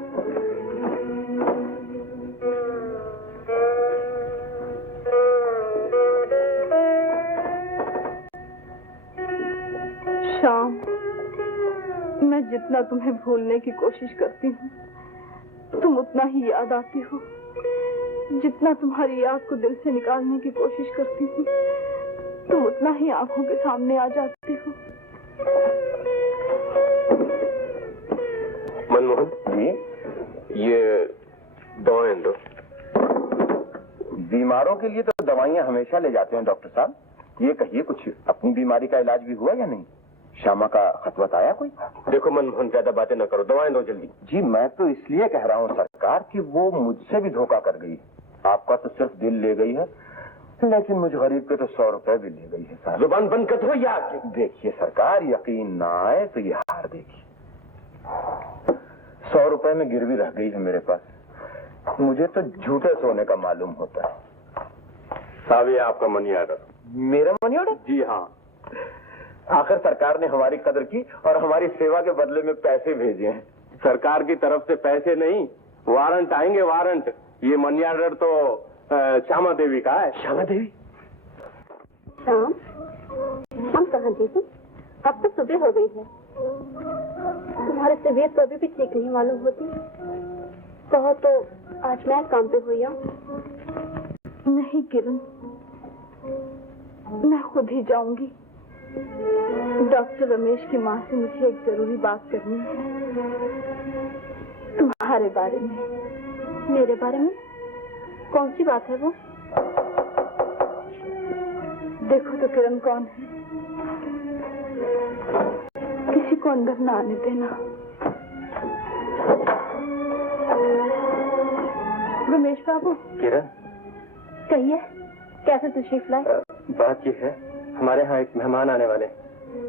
शाम, मैं जितना तुम्हें भूलने की कोशिश करती हूँ, तुम उतना ही याद आती हो। जितना तुम्हारी याद को दिल से निकालने की कोशिश करती हूँ, तुम उतना ही आंखों के सामने आ जाती हो। मनमोहन जी, ये दवाएं दो। बीमारों के लिए तो दवाइयाँ हमेशा ले जाते हैं डॉक्टर साहब। ये कहिए, कुछ अपनी बीमारी का इलाज भी हुआ या नहीं? श्यामा का खतवत आया कोई? देखो मनमोहन, ज्यादा बातें न करो, दवाएं दो जल्दी। जी मैं तो इसलिए कह रहा हूँ सरकार कि वो मुझसे भी धोखा कर गई। आपका तो सिर्फ दिल ले गई है, लेकिन मुझ गरीब के तो 100 रुपए भी ले गई है साहब। जुबान बंद कर दो या देखिए सरकार, यकीन ना आए तो ये हार देगी। 100 रुपए में गिरवी रह गई है मेरे पास। मुझे तो झूठे सोने का मालूम होता है। साहब, ये आपका मनी ऑर्डर। मेरा मनी ऑर्डर? जी हाँ, आखिर सरकार ने हमारी कदर की और हमारी सेवा के बदले में पैसे भेजे हैं। सरकार की तरफ से पैसे नहीं, वारंट आएंगे, वारंट। ये मनी ऑर्डर तो श्यामा देवी का है। श्यामा देवी? शाम, हम कहाँ थी तुम? अब तो सुबह हो गई है। तुम्हारी तबीयत तो अभी भी ठीक नहीं मालूम होती। कहो तो आज मैं काम पे हुई हूँ। नहीं किरण, मैं खुद ही जाऊंगी। डॉक्टर रमेश की माँ से मुझे एक जरूरी बात करनी है, तुम्हारे बारे में। मेरे बारे में? कौन सी बात है वो? देखो तो किरण कौन है, किसी को अंदर ना आने देना। रमेश बाबू। किरण, कहिए, कैसे तशरीफ लाए? बात ये है, हमारे यहाँ एक मेहमान आने वाले,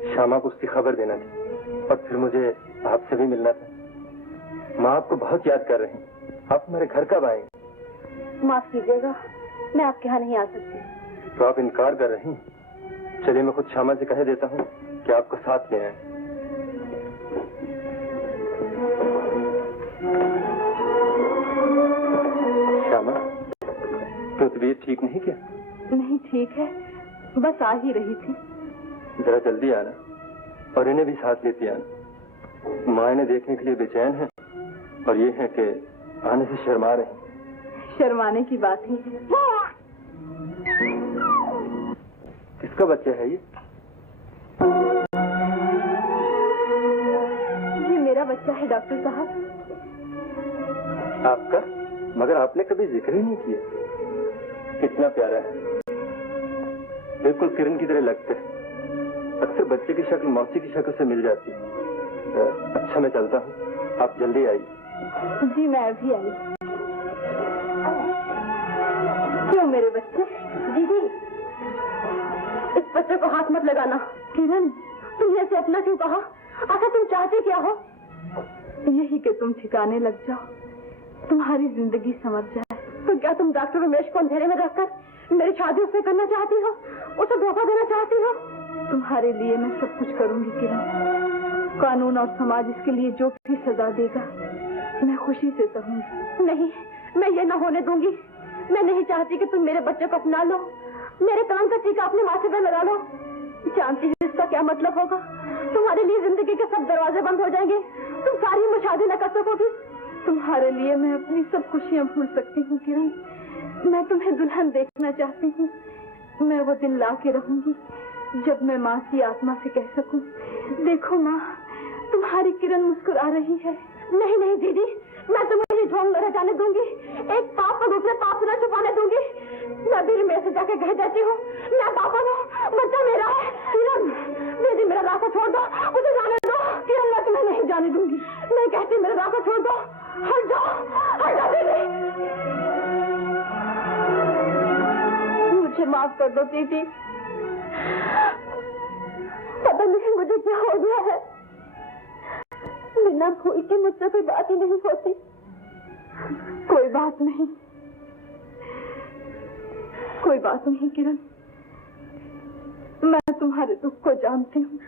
श्यामा को उसकी खबर देना थी और फिर मुझे आपसे भी मिलना था। माँ आपको बहुत याद कर रही हैं। आप हमारे घर कब आएंगे? माफ कीजिएगा, मैं आपके यहाँ नहीं आ सकती। तो आप इनकार कर रही हैं? चलिए मैं खुद श्यामा से कह देता हूँ कि आपको साथ ले आए। श्यामा, तो तबीयत ठीक नहीं क्या? नहीं ठीक है, बस आ ही रही थी। जरा जल्दी आना और इन्हें भी साथ लेती आना। माँ इन्हें देखने के लिए बेचैन है और ये है कि आने से शर्मा रहे। शर्माने की बात ही है। किसका बच्चा है ये? मेरा बच्चा है डॉक्टर साहब। आपका? मगर आपने कभी जिक्र ही नहीं किया। कितना प्यारा है, बिल्कुल किरण की तरह लगते हैं। अक्सर बच्चे की शक्ल मौसी की शक्ल से मिल जाती है। अच्छा मैं चलता हूँ, आप जल्दी आइए। जी मैं अभी आई। क्यों मेरे बच्चे? दीदी, इस बच्चे को हाथ मत लगाना। किरण, तुमने इसे अपना क्यों कहा? आखिर तुम चाहते क्या हो? यही कि तुम ठिकाने लग जाओ, तुम्हारी जिंदगी समझ जाए। तो क्या तुम डॉक्टर रमेश को अंधेरे में रखकर मेरी शादी उससे करना चाहती हो? उसे धोखा देना चाहती हो? तुम्हारे लिए मैं सब कुछ करूंगी किरण। कानून और समाज इसके लिए जो भी सजा देगा मैं खुशी से सहूंगी। नहीं, मैं ये न होने दूंगी। मैं नहीं चाहती कि तुम मेरे बच्चे को अपना लो, मेरे कान का टीका अपने माथे पर लगा लो। जानती हो इसका क्या मतलब होगा? तुम्हारे लिए जिंदगी के सब दरवाजे बंद हो जाएंगे। तुम सारी उम्र शादी न कर सकोगी। तुम्हारे लिए मैं अपनी सब खुशियां भूल सकती हूँ किरण। मैं तुम्हें दुल्हन देखना चाहती हूँ। मैं वो दिन ला के रहूंगी जब मैं माँ की आत्मा से कह सकूं, देखो माँ, तुम्हारी किरण मुस्कुरा रही है। नहीं नहीं दीदी, मैं तुम्हें ये ढोंग न जाने दूंगी। एक पाप को दूसरे पाप से न छुपाने दूंगी। मैं भी मेरे से जाके कह देती हूँ, मैं पापा हूँ, बच्चा मेरा है। किरण, दीदी मेरा रास्ता छोड़ दो, उसे जाने दो। किरण, मैं तुम्हें नहीं जाने दूंगी। मैं कहती मेरा रास्ता छोड़ दो। हट जाओ, हट जाओ दीदी। मुझे माफ कर दो दीदी। पता नहीं मुझे क्या हो गया है। बिना भूल के मुझसे कोई बात ही नहीं होती। कोई बात नहीं, कोई बात नहीं किरण, मैं तुम्हारे दुख को जानती हूँ।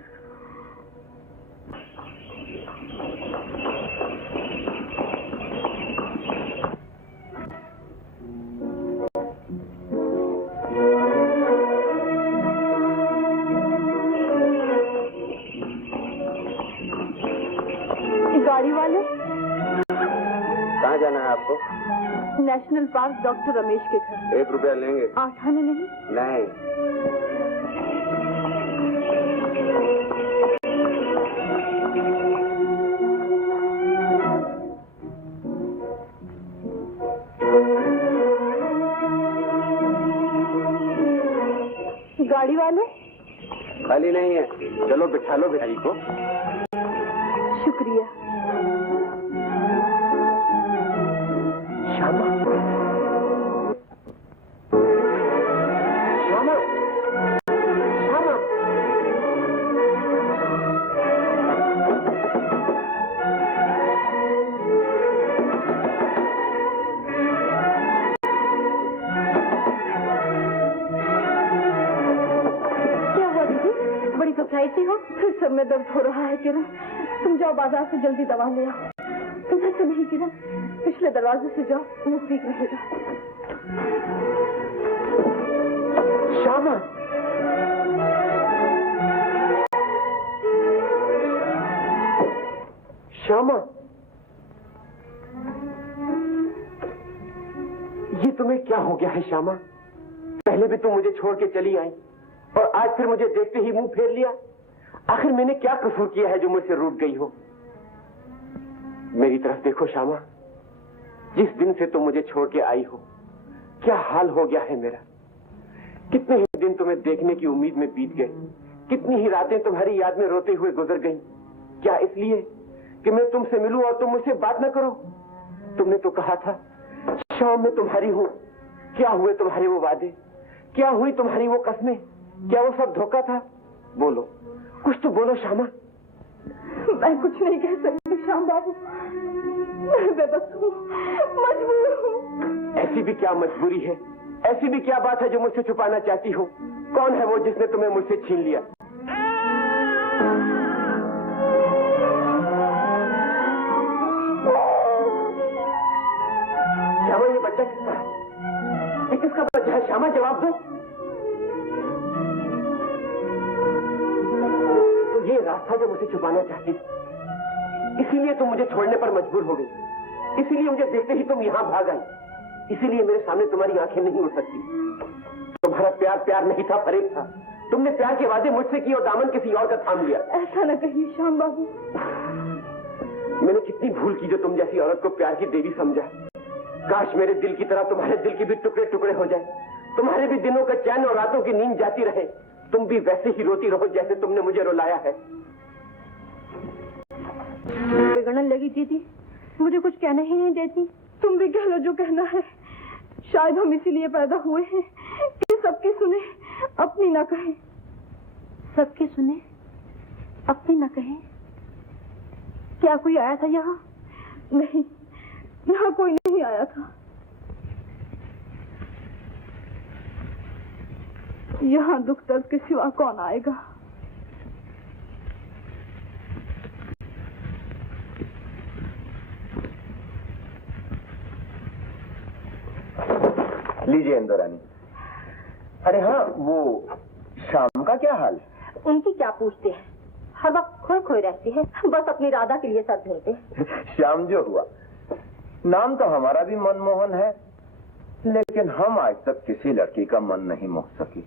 गाड़ी वाले, कहाँ जाना है आपको? नेशनल पार्क डॉक्टर रमेश के घर। 1 रुपया लेंगे? 8 आने नहीं। नहीं। गाड़ी वाले, खाली नहीं है, चलो बिठा लो बिहारी को। शुक्रिया। श्यामा, श्यामा, श्यामा। क्या हुआ दीदी? ऐसी हो? फिर सब में दर्द हो रहा है किरण। तुम जाओ बाजार से जल्दी दवा ले आओ। इधर से नहीं किरण, पिछले दरवाजे से जाओ, नजदीक रहेगा। श्यामा, श्यामा, ये तुम्हें क्या हो गया है श्यामा? पहले भी तुम मुझे छोड़ के चली आई और आज फिर मुझे देखते ही मुंह फेर लिया। आखिर मैंने क्या कसूर किया है जो मुझसे रूठ गई हो? मेरी तरफ देखो श्यामा, जिस दिन से तुम मुझे छोड़ के आई हो क्या हाल हो गया है मेरा। कितने ही दिन तुम्हें देखने की उम्मीद में बीत गए, कितनी ही रातें तुम्हारी याद में रोते हुए गुजर गईं। क्या इसलिए कि मैं तुमसे मिलूं और तुम मुझसे बात न करो? तुमने तो कहा था शाम में तुम्हारी हूं। क्या हुए तुम्हारे वो वादे? क्या हुई तुम्हारी वो कस्में? क्या वो सब धोखा था? बोलो, कुछ तो बोलो श्यामा। मैं कुछ नहीं कह सकती श्याम बाबू, मैं बेबस हूँ, मजबूर हूँ। ऐसी भी क्या मजबूरी है? ऐसी भी क्या बात है जो मुझसे छुपाना चाहती हो? कौन है वो जिसने तुम्हें मुझसे छीन लिया? श्यामा, ये बच्चा किसका है? ये किसका बच्चा है? श्यामा, जवाब दो। तो ये रास्ता जो मुझे छुपाना चाहती थी, इसीलिए तुम मुझे छोड़ने पर मजबूर हो गई। इसीलिए मुझे देखते ही तुम यहाँ भाग आई। इसीलिए मेरे सामने तुम्हारी आंखें नहीं उड़ सकती। तुम्हारा प्यार प्यार नहीं था, फरेब था। तुमने प्यार के वादे मुझसे किए और दामन किसी और का थाम लिया। ऐसा न कहिए श्याम बाबू। मैंने कितनी भूल की जो तुम जैसी औरत को प्यार की देवी समझा। काश मेरे दिल की तरह तुम्हारे दिल के भी टुकड़े टुकड़े हो जाए, तुम्हारे भी दिनों का चैन और रातों की नींद जाती रहे, तुम भी वैसे ही रोती रहो जैसे तुमने मुझे रुलाया है। बिगड़ने लगी दीदी, मुझे कुछ कहना ही नहीं देती। तुम भी कह लो जो कहना है। शायद हम इसीलिए पैदा हुए हैं कि सबकी सुने, अपनी ना कहें। सबकी सुने, अपनी ना कहें। क्या कोई आया था यहाँ? नहीं, यहाँ कोई नहीं आया था। यहाँ दुख दर्द के सिवा कौन आएगा? लीजिए इंदुरानी। अरे हाँ, वो शाम का क्या हाल है? उनकी क्या पूछते हैं, हर वक्त खोए खोए रहती है, बस अपनी राधा के लिए सर धोते। श्याम जो हुआ, नाम तो हमारा भी मनमोहन है, लेकिन हम आज तक किसी लड़की का मन नहीं मोह सकी।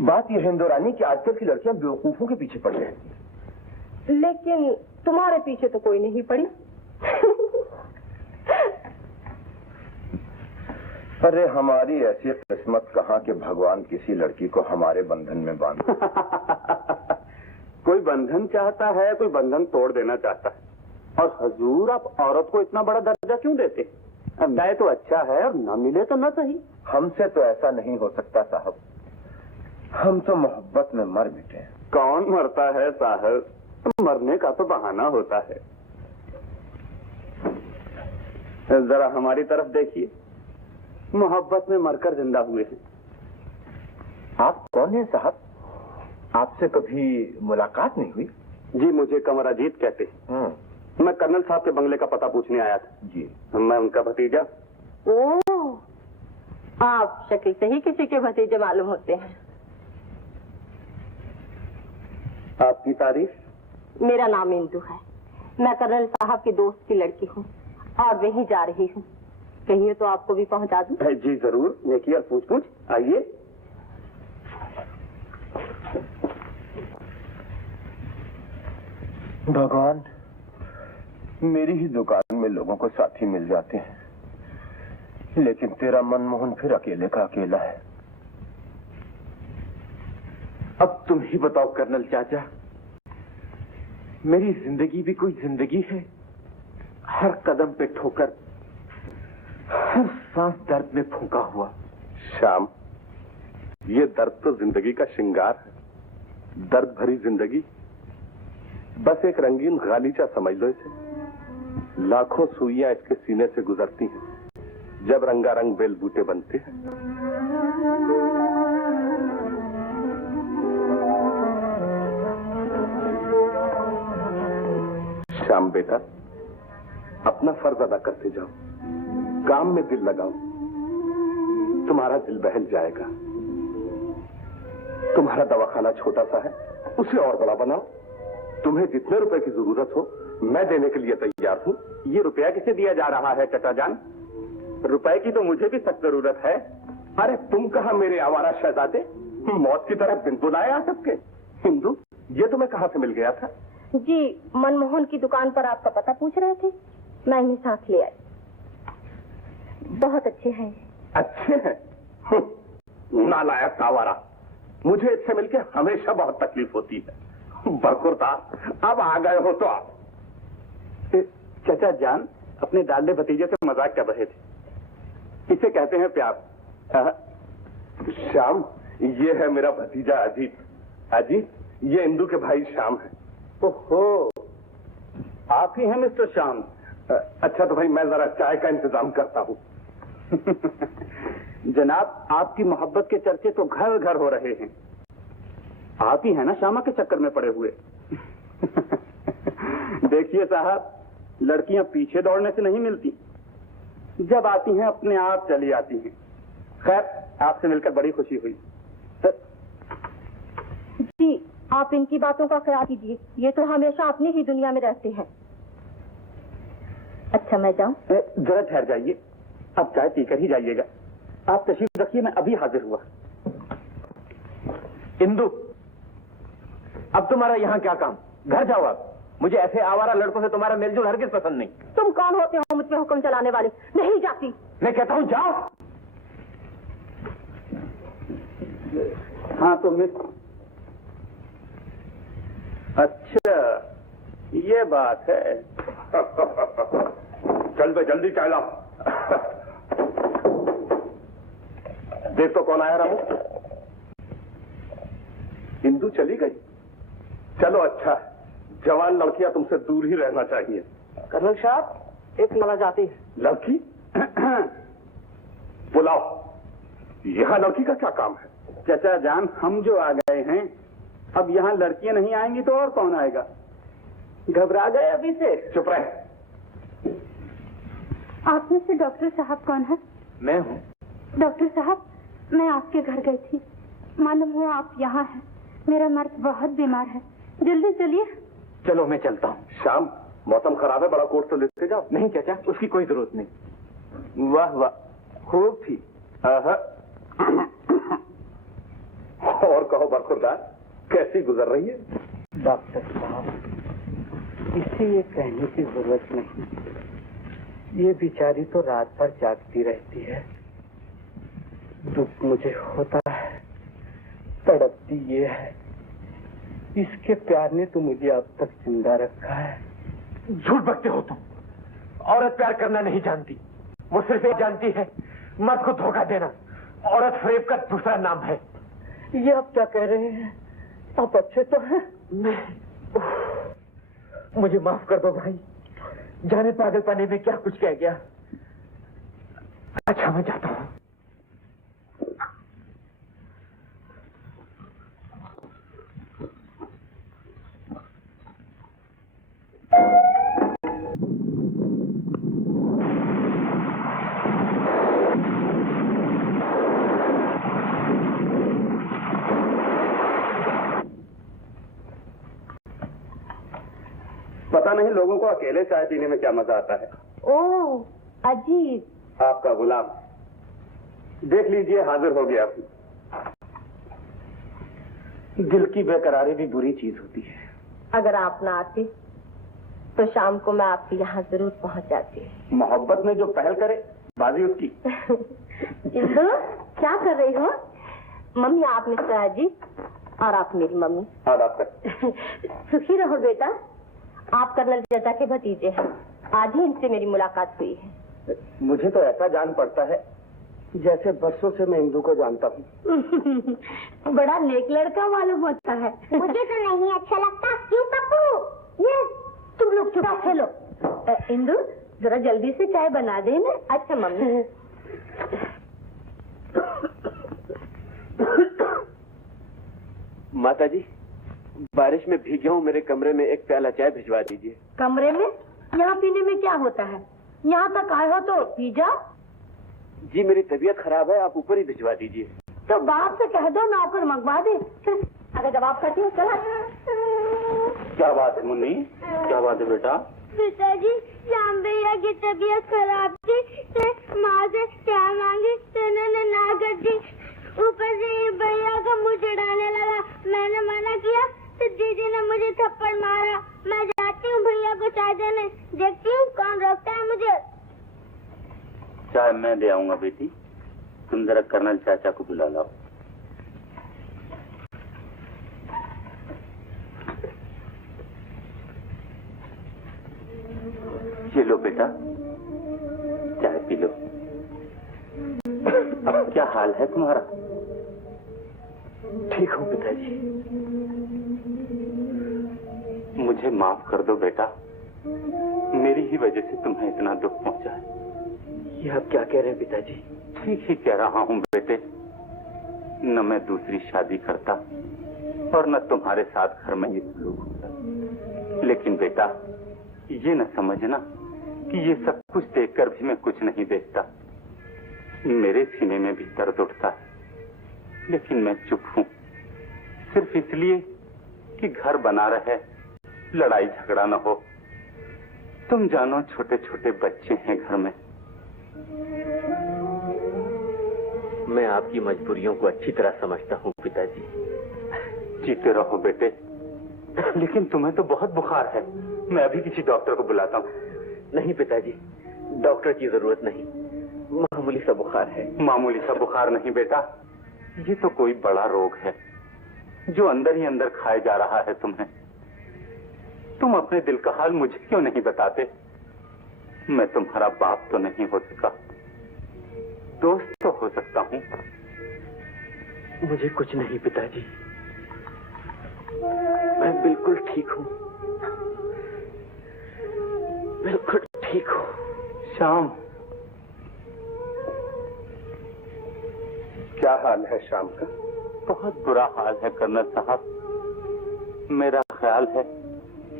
बात यह है इंदुरानी कि आजकल की लड़कियां बेवकूफों के पीछे पड़ रहती हैं। लेकिन तुम्हारे पीछे तो कोई नहीं पड़ी। अरे हमारी ऐसी किस्मत कहाँ कि भगवान किसी लड़की को हमारे बंधन में बांध। कोई बंधन चाहता है, कोई बंधन तोड़ देना चाहता है। और हजूर, आप औरत को इतना बड़ा दर्जा क्यों देते? अब मिले तो अच्छा है और न मिले तो न सही। हमसे तो ऐसा नहीं हो सकता साहब, हम तो मोहब्बत में मर मिटे हैं। कौन मरता है साहब? मरने का तो बहाना होता है। जरा हमारी तरफ देखिए, मोहब्बत में मरकर जिंदा हुए हैं। आप कौन हैं साहब? आपसे कभी मुलाकात नहीं हुई? जी, मुझे कंवर अजीत कहते हैं। मैं कर्नल साहब के बंगले का पता पूछने आया था। जी, मैं उनका भतीजा। ओह, आप शक्ल से ही किसी के भतीजे मालूम होते हैं। आपकी तारीफ? मेरा नाम इंदु है। मैं कर्नल साहब के दोस्त की लड़की हूँ और वहीं जा रही हूँ। कहिए तो आपको भी पहुँचा दूँ? जी जरूर, देखिए और पूछ आइए। भगवान, मेरी ही दुकान में लोगों को साथी मिल जाते हैं, लेकिन तेरा मनमोहन फिर अकेले का अकेला है। अब तुम ही बताओ कर्नल चाचा, मेरी जिंदगी भी कोई जिंदगी है? हर कदम पे ठोकर, हर सांस दर्द में फूंका हुआ। श्याम, ये दर्द तो जिंदगी का श्रृंगार है। दर्द भरी जिंदगी बस एक रंगीन गालीचा समझ लो इसे। लाखों सुइयां इसके सीने से गुजरती हैं जब रंगारंग बेल बूटे बनते हैं। श्याम बेटा, अपना फर्ज अदा करते जाओ, काम में दिल लगाओ, तुम्हारा दिल बहल जाएगा। तुम्हारा दवाखाना छोटा सा है, उसे और बड़ा बनाओ। तुम्हें जितने रुपए की जरूरत हो मैं देने के लिए तैयार हूँ। ये रुपया किसे दिया जा रहा है चचा जान? रुपए की तो मुझे भी सख्त जरूरत है। अरे तुम कहा मेरे आवारा शहजादे, मौत की तरह बिन बुलाए आ सबके। हिंदू, ये तुम्हें कहाँ से मिल गया था? जी, मनमोहन की दुकान पर आपका पता पूछ रहे थे, मैं इन्हें साथ ले आई। बहुत अच्छे हैं। अच्छे हैं? नालायक आवारा, मुझे इससे मिलके हमेशा बहुत तकलीफ होती है। बरखुरदार, अब आ गए हो तो आप। चचा जान अपने डाले भतीजे से मजाक कर रहे थे। इसे कहते हैं प्यार। श्याम, ये है मेरा भतीजा अजीत। अजीत, ये इंदू के भाई श्याम है। ओहो, आप ही हैं मिस्टर श्याम? अच्छा तो भाई मैं जरा चाय का इंतजाम करता हूँ। जनाब, आपकी मोहब्बत के चर्चे तो घर घर हो रहे हैं। आप ही है ना श्यामा के चक्कर में पड़े हुए? देखिए साहब, लड़कियां पीछे दौड़ने से नहीं मिलती, जब आती हैं अपने आप चली आती हैं। खैर, आपसे मिलकर बड़ी खुशी हुई। जी, आप इनकी बातों का ख्याल कीजिए, ये तो हमेशा अपनी ही दुनिया में रहते हैं। अच्छा मैं जाऊं? जरा ठहर जाइए, अब चाय पीकर ही जाइएगा। आप तशरीफ रखिए, मैं अभी हाजिर हुआ। इंदु, अब तुम्हारा यहाँ क्या काम? घर जाओ आप। मुझे ऐसे आवारा लड़कों से तुम्हारा मेलजोल हरगिज पसंद नहीं। तुम कौन होते हो मुझ पे हुक्म चलाने वाले? नहीं जाती। मैं कहता हूँ जाओ। हाँ तो मिस, अच्छा ये बात है। चल बे, जल्दी चाय लाओ। देख तो कौन आया रामू। इंदू चली गई। चलो अच्छा, जवान लड़कियां तुमसे दूर ही रहना चाहिए। कर्नल साहब, एक मला जाती है। लड़की? बुलाओ। यहाँ लड़की का क्या काम है? चचा जान, हम जो आ गए हैं, अब यहाँ लड़कियां नहीं आएंगी तो और कौन आएगा? घबरा गए अभी से? चुप रहे। आप में से डॉक्टर साहब कौन है? मैं हूँ। डॉक्टर साहब, मैं आपके घर गई थी, मालूम हुआ आप यहाँ हैं। मेरा मर्द बहुत बीमार है, जल्दी चलिए। चलो मैं चलता हूँ। शाम, मौसम खराब है, बड़ा कोट तो लेते जाओ। नहीं चाचा, उसकी कोई जरूरत नहीं। वाह वाह, खूब थी। और कहो बरखुरदार, कैसी गुजर रही है? डॉक्टर साहब, इसे ये कहने की जरूरत नहीं, ये बेचारी तो रात भर जागती रहती है। दुख मुझे होता है, तड़पती ये है। इसके प्यार ने तो मुझे अब तक जिंदा रखा है। झूठ बकते हो तुम। औरत प्यार करना नहीं जानती, वो सिर्फ ये जानती है मर्द को धोखा देना। औरत फरेब का दूसरा नाम है। ये आप क्या कह रहे हैं? आप अच्छे तो हैं? मुझे माफ कर दो भाई, जाने पागलपने में क्या कुछ कह गया। अच्छा मैं जाता हूँ। पता नहीं लोगों को अकेले चाय पीने में क्या मजा आता है। ओह, अजीब। आपका गुलाम, देख लीजिए हाजिर हो गया। दिल की बेकरारी भी बुरी चीज होती है। अगर आप ना आते तो शाम को मैं आपके यहाँ जरूर पहुँच जाती। मोहब्बत में जो पहल करे बाजी उसकी। इंदु, क्या कर रही हो? मम्मी, आप मिस्टर अजीत और आप मेरी मम्मी। हाँ डॉक्टर। सुखी रहो बेटा। आप कर्नल चचा के भतीजे हैं। आज ही इनसे मेरी मुलाकात हुई है। मुझे तो ऐसा जान पड़ता है जैसे बरसों से मैं इंदू को जानता हूँ। बड़ा नेक लड़का मालूम होता है। मुझे तो नहीं अच्छा लगता। क्यों पप्पू? ये तुम लोग चुप खेलो। इंदु, जरा जल्दी से चाय बना दे ना। अच्छा मम्मी। माता जी, बारिश में भीगे हूँ, मेरे कमरे में एक प्याला चाय भिजवा दीजिए। कमरे में? यहाँ पीने में क्या होता है? यहाँ तक आए हो तो पी जाओ। जी मेरी तबीयत खराब है, आप ऊपर ही भिजवा दीजिए। तो बाप से कह दो नौकर मंगवा दे। अगर जवाब करती हूँ चला। क्या बात है मुन्नी, क्या बात है बेटा? पिताजी, श्याम भैया की तबीयत खराब थी, तो माँ से क्या मांगी तो उन्होंने ना कर दी। ऊपर से ये भैया का मुँह चिढ़ाने लगा, मैंने मना किया तो दीदी ने मुझे थप्पड़ मारा। मैं जाती हूँ भैया को चाय देने, देखती हूँ कौन रोकता है मुझे। चाय मैं दे आऊंगा बेटी, तुम जरा कर्नल चाचा को बुला लाओ। ये लो बेटा, चाय पी लो। अब क्या हाल है तुम्हारा? ठीक हूँ पिताजी। मुझे माफ कर दो बेटा, मेरी ही वजह से तुम्हें इतना दुख पहुंचा है। ये आप क्या कह रहे हैं पिताजी? ठीक ही कह रहा हूँ बेटे, न मैं दूसरी शादी करता और न तुम्हारे साथ घर में ये सलूक होता। लेकिन बेटा ये न समझना कि ये सब कुछ देखकर भी मैं कुछ नहीं देखता। मेरे सीने में भी दर्द उठता है, लेकिन मैं चुप हूँ, सिर्फ इसलिए कि घर बना रहे, लड़ाई झगड़ा न हो। तुम जानो छोटे छोटे बच्चे हैं घर में। मैं आपकी मजबूरियों को अच्छी तरह समझता हूँ पिताजी। जीते रहो बेटे, लेकिन तुम्हें तो बहुत बुखार है, मैं अभी किसी डॉक्टर को बुलाता हूँ। नहीं पिताजी, डॉक्टर की जरूरत नहीं, मामूली सा बुखार है। मामूली सा बुखार नहीं बेटा, ये तो कोई बड़ा रोग है जो अंदर ही अंदर खाए जा रहा है तुम्हें। तुम अपने दिल का हाल मुझे क्यों नहीं बताते? मैं तुम्हारा बाप तो नहीं हो सका, दोस्त तो हो सकता हूँ। मुझे कुछ नहीं पिताजी, मैं बिल्कुल ठीक हूँ, बिल्कुल ठीक हूँ। श्याम, क्या हाल है श्याम का? बहुत बुरा हाल है कर्नल साहब। मेरा ख्याल है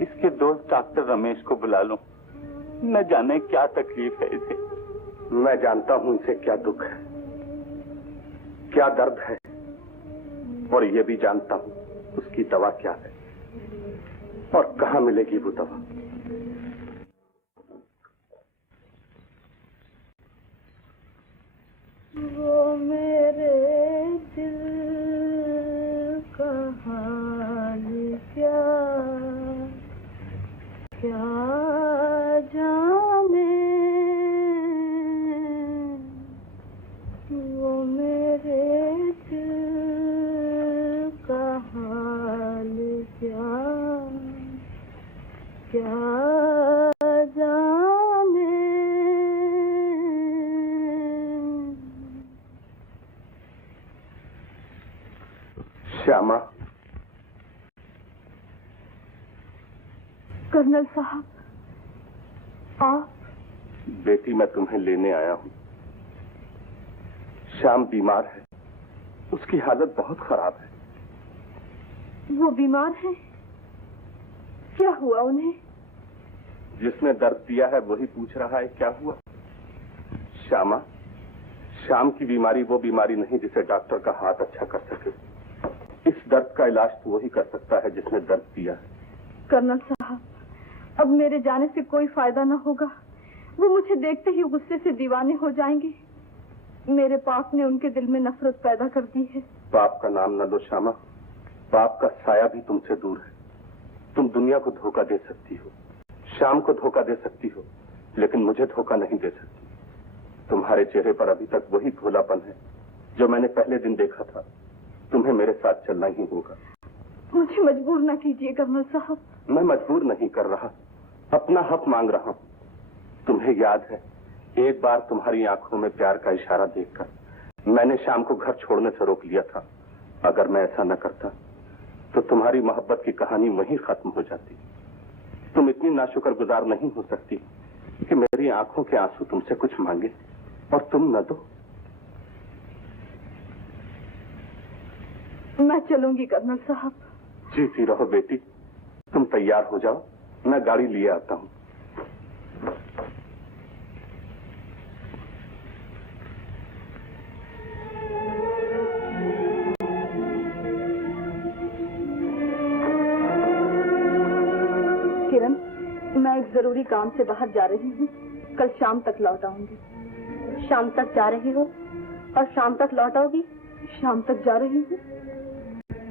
इसके दोस्त डॉक्टर रमेश को बुला लूं, न जाने क्या तकलीफ है इसे। मैं जानता हूं इसे क्या दुख है, क्या दर्द है, और ये भी जानता हूं उसकी दवा क्या है और कहां मिलेगी वो दवा। वो मेरे दिल का हाल क्या क्या जाने, वो मेरे दिल का हाल क्या क्या जाने। श्यामा, कर्नल साहब, आप? बेटी मैं तुम्हें लेने आया हूं। श्याम बीमार है, उसकी हालत बहुत खराब है। वो बीमार है? क्या हुआ उन्हें? जिसने दर्द दिया है वही पूछ रहा है क्या हुआ। श्यामा, श्याम की बीमारी वो बीमारी नहीं जिसे डॉक्टर का हाथ अच्छा कर सके। इस दर्द का इलाज तो वही कर सकता है जिसने दर्द दिया है। कर्नल साहब, अब मेरे जाने से कोई फायदा न होगा। वो मुझे देखते ही गुस्से से दीवाने हो जाएंगे। मेरे पाप ने उनके दिल में नफरत पैदा कर दी है। पाप का नाम न लो श्यामा, पाप का साया भी तुमसे दूर है। तुम दुनिया को धोखा दे सकती हो, श्याम को धोखा दे सकती हो, लेकिन मुझे धोखा नहीं दे सकती। तुम्हारे चेहरे पर अभी तक वही भोलापन है जो मैंने पहले दिन देखा था। तुम्हें मेरे साथ चलना ही होगा। मुझे मजबूर न कीजिए कर्नल साहब। मैं मजबूर नहीं कर रहा, अपना हक मांग रहा हूँ। तुम्हें याद है एक बार तुम्हारी आंखों में प्यार का इशारा देखकर मैंने श्याम को घर छोड़ने से रोक लिया था। अगर मैं ऐसा न करता तो तुम्हारी मोहब्बत की कहानी वहीं खत्म हो जाती। तुम इतनी नाशुक्रगुजार नहीं हो सकती कि मेरी आंखों के आंसू तुमसे कुछ मांगे और तुम न दो। मैं चलूंगी कर्नल साहब। जीती रहो बेटी। तुम तैयार हो जाओ, मैं गाड़ी लिए आता हूँ। किरण, मैं एक जरूरी काम से बाहर जा रही हूँ। कल शाम तक लौट आऊंगी। शाम तक जा रही हो और शाम तक लौट आओगी? शाम तक जा रही हूँ।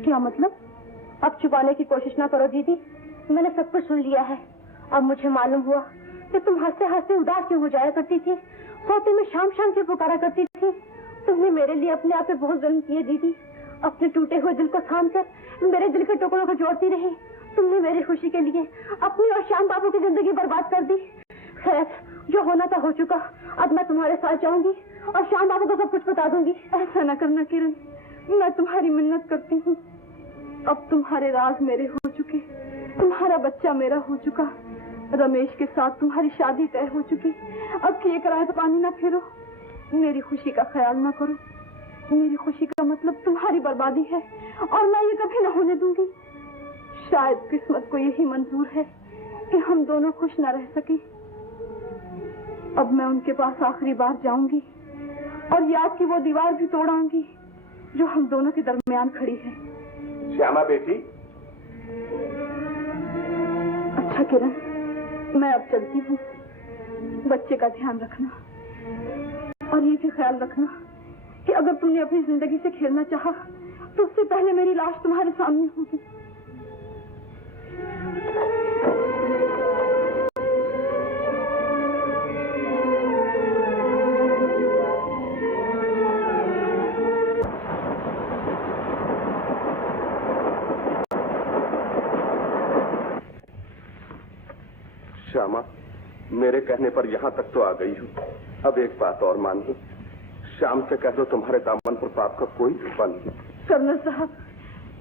क्या मतलब? अब छुपाने की कोशिश ना करो दीदी, मैंने सब कुछ सुन लिया है। अब मुझे मालूम हुआ कि तुम हंसते हंसते उदास क्यों हो जाया करती थी, सोते में शाम शाम क्यों पुकारा करती थी। तुमने मेरे लिए अपने आप पे बहुत जुल्म किए दीदी। अपने टूटे हुए दिल को थाम कर मेरे दिल के टुकड़ों को जोड़ती रही। तुमने मेरी खुशी के लिए अपनी और श्याम बाबू की जिंदगी बर्बाद कर दी। खैर, जो होना था हो चुका। अब मैं तुम्हारे साथ जाऊंगी और श्याम बाबू को सब कुछ बता दूंगी। ऐसा न करना किरण, मैं तुम्हारी मिन्नत करती हूँ। अब तुम्हारे राज मेरे हो चुके, तुम्हारा बच्चा मेरा हो चुका, रमेश के साथ तुम्हारी शादी तय हो चुकी। अब किए कराए तो पानी ना फेरो। मेरी खुशी का ख्याल ना करो। मेरी खुशी का मतलब तुम्हारी बर्बादी है और मैं ये कभी न होने दूंगी। शायद किस्मत को यही मंजूर है कि हम दोनों खुश न रह सके। अब मैं उनके पास आखिरी बार जाऊंगी और याद की वो दीवार भी तोड़ाऊंगी जो हम दोनों के दरमियान खड़ी है। श्यामा बेटी। अच्छा किरण, मैं अब चलती हूँ। बच्चे का ध्यान रखना और ये भी ख्याल रखना कि अगर तुमने अपनी जिंदगी से खेलना चाहा तो उससे पहले मेरी लाश तुम्हारे सामने होगी। श्यामा, मेरे कहने पर यहाँ तक तो आ गई हूँ। अब एक बात और मान लो, श्याम से कह दो तुम्हारे दामन पर पाप का कोई धब्बा नहीं। कर्नल साहब,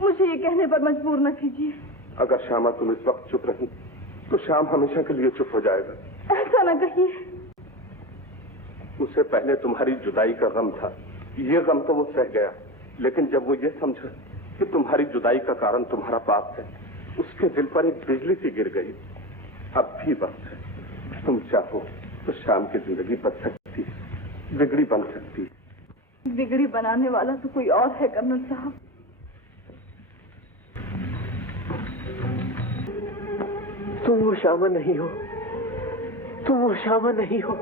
मुझे ये कहने पर मजबूर न कीजिए। अगर श्यामा तुम इस वक्त चुप रही तो श्याम हमेशा के लिए चुप हो जाएगा। ऐसा न कहिए। उससे पहले तुम्हारी जुदाई का गम था, ये गम तो वो सह गया, लेकिन जब वो ये समझा कि तुम्हारी जुदाई का कारण तुम्हारा पाप है, उसके दिल पर एक बिजली सी गिर गई। अब भी वक्त है, तुम चाहो तो श्याम की जिंदगी बच सकती, बिगड़ी बन सकती। बिगड़ी बनाने वाला तो कोई और है कर्नल साहब। तुम वो श्यामा नहीं हो, तुम वो श्यामा नहीं हो।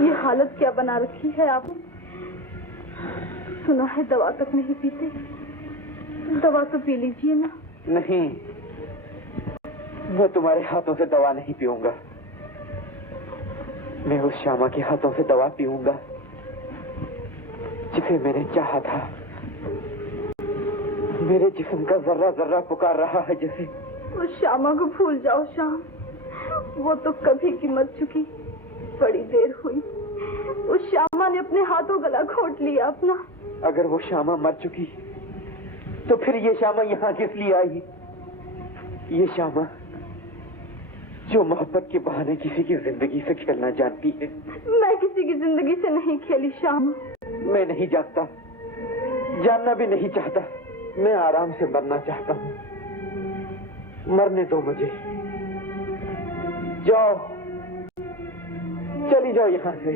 ये हालत क्या बना रखी है आपने? सुना है दवा तक नहीं पीते। दवा तो पी लीजिए ना। नहीं, मैं तुम्हारे हाथों से दवा नहीं पीऊंगा। मैं उस श्यामा के हाथों से दवा पीऊंगा जिसे मैंने चाहा था। मेरे जिस्म का जर्रा जर्रा पुकार रहा है जैसे। उस श्यामा को भूल जाओ श्याम, वो तो कभी की मर चुकी। बड़ी देर हुई, उस श्यामा ने अपने हाथों गला घोट लिया अपना। अगर वो श्यामा मर चुकी तो फिर ये श्यामा यहाँ किस लिए आई? ये श्यामा जो मोहब्बत के बहाने किसी की जिंदगी से खेलना जानती है। मैं किसी की जिंदगी से नहीं खेली श्यामा। मैं नहीं जानता, जानना भी नहीं चाहता। मैं आराम से मरना चाहता हूँ। मरने दो मुझे। जाओ, चली जाओ यहाँ से,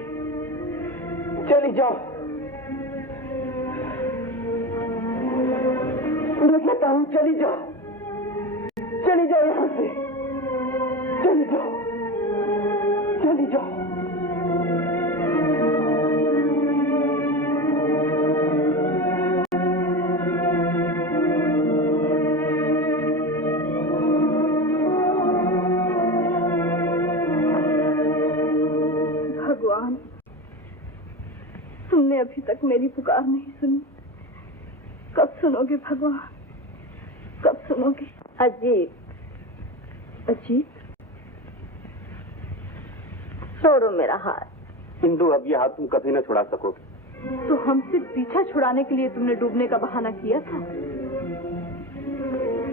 चली जाओ। मैं कहता हूँ चली जाओ, चली जाओ यहाँ से, चली जाओ, चली जाओ। भगवान, तुमने अभी तक मेरी पुकार नहीं सुनी। कब सुनोगे भगवान, कब सुनोगे? अजीत, अजीत, छोड़ो मेरा हाथ। इंदु, अब ये हाथ तुम कभी न छुड़ा सकोगे। तो हमसे पीछा छुड़ाने के लिए तुमने डूबने का बहाना किया था।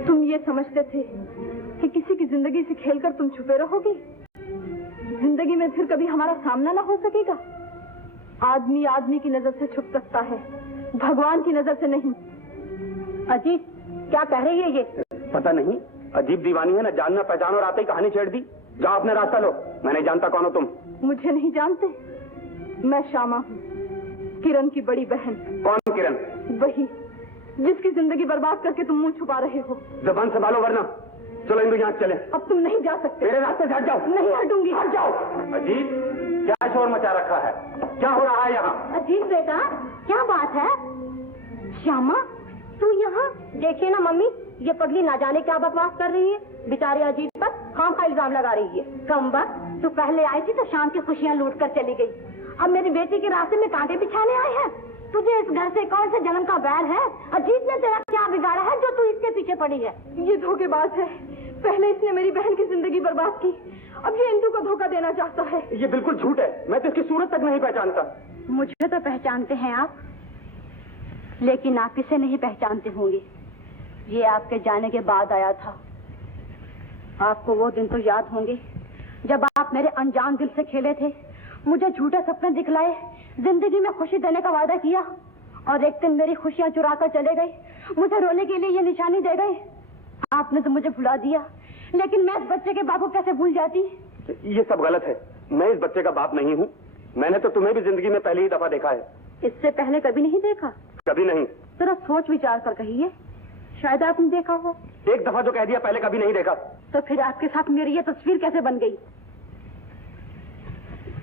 तुम ये समझते थे कि किसी की जिंदगी से खेलकर तुम छुपे रहोगे, जिंदगी में फिर कभी हमारा सामना ना हो सकेगा। आदमी आदमी की नजर से छुप सकता है, भगवान की नजर से नहीं। अजीत, क्या कह रही है ये? पता नहीं, अजीब दीवानी है ना, जानना पहचान और आते ही कहानी छेड़ दी। जाओ अपने रास्ता लो, मैं नहीं जानता कौन हो तुम। मुझे नहीं जानते? मैं श्यामा हूँ, किरण की बड़ी बहन। कौन किरण? वही जिसकी जिंदगी बर्बाद करके तुम मुंह छुपा रहे हो। जबान संभालो वरना। चलो इंदु यहाँ चले। अब तुम नहीं जा सकते। मेरे रास्ते से हट जाओ। नहीं हटूंगी। हट जाओ। अजीत, क्या शोर मचा रखा है? क्या हो रहा है यहाँ? अजीत बेटा, क्या बात है? श्यामा, तू यहाँ? देखिए ना मम्मी, ये पगली ना जाने क्या बकवास कर रही है। बेचारे अजीत पर खाम का इल्जाम लगा रही है। कम वक्त तू पहले आई थी तो शाम की खुशियाँ लूट कर चली गई। अब मेरी बेटी के रास्ते में कांटे बिछाने आए हैं। तुझे इस घर से कौन से जन्म का बैर है? अजीत ने तेरा क्या बिगाड़ा है जो तू इसके पीछे पड़ी है? ये धोखेबाज है। पहले इसने मेरी बहन की जिंदगी बर्बाद की, अब ये इंदु को धोखा देना चाहता है। ये बिल्कुल झूठ है। मैं तो इसकी सूरत तक नहीं पहचानता। मुझे तो पहचानते हैं आप, लेकिन आप इसे नहीं पहचानते होंगे। ये आपके जाने के बाद आया था। आपको वो दिन तो याद होंगे जब आप मेरे अनजान दिल से खेले थे, मुझे झूठे सपने दिखलाए, जिंदगी में खुशी देने का वादा किया, और एक दिन मेरी खुशियां चुरा कर चले गए। मुझे रोने के लिए ये निशानी दे गए। आपने तो मुझे भुला दिया, लेकिन मैं इस बच्चे के बाप को कैसे भूल जाती? ये सब गलत है। मैं इस बच्चे का बाप नहीं हूँ। मैंने तो तुम्हें भी जिंदगी में पहली ही दफा देखा है। इससे पहले कभी नहीं देखा? कभी नहीं। जरा सोच विचार कर कहिए, शायद आपने देखा हो। एक दफा जो कह दिया पहले कभी नहीं देखा। तो फिर आपके साथ मेरी ये तस्वीर कैसे बन गई?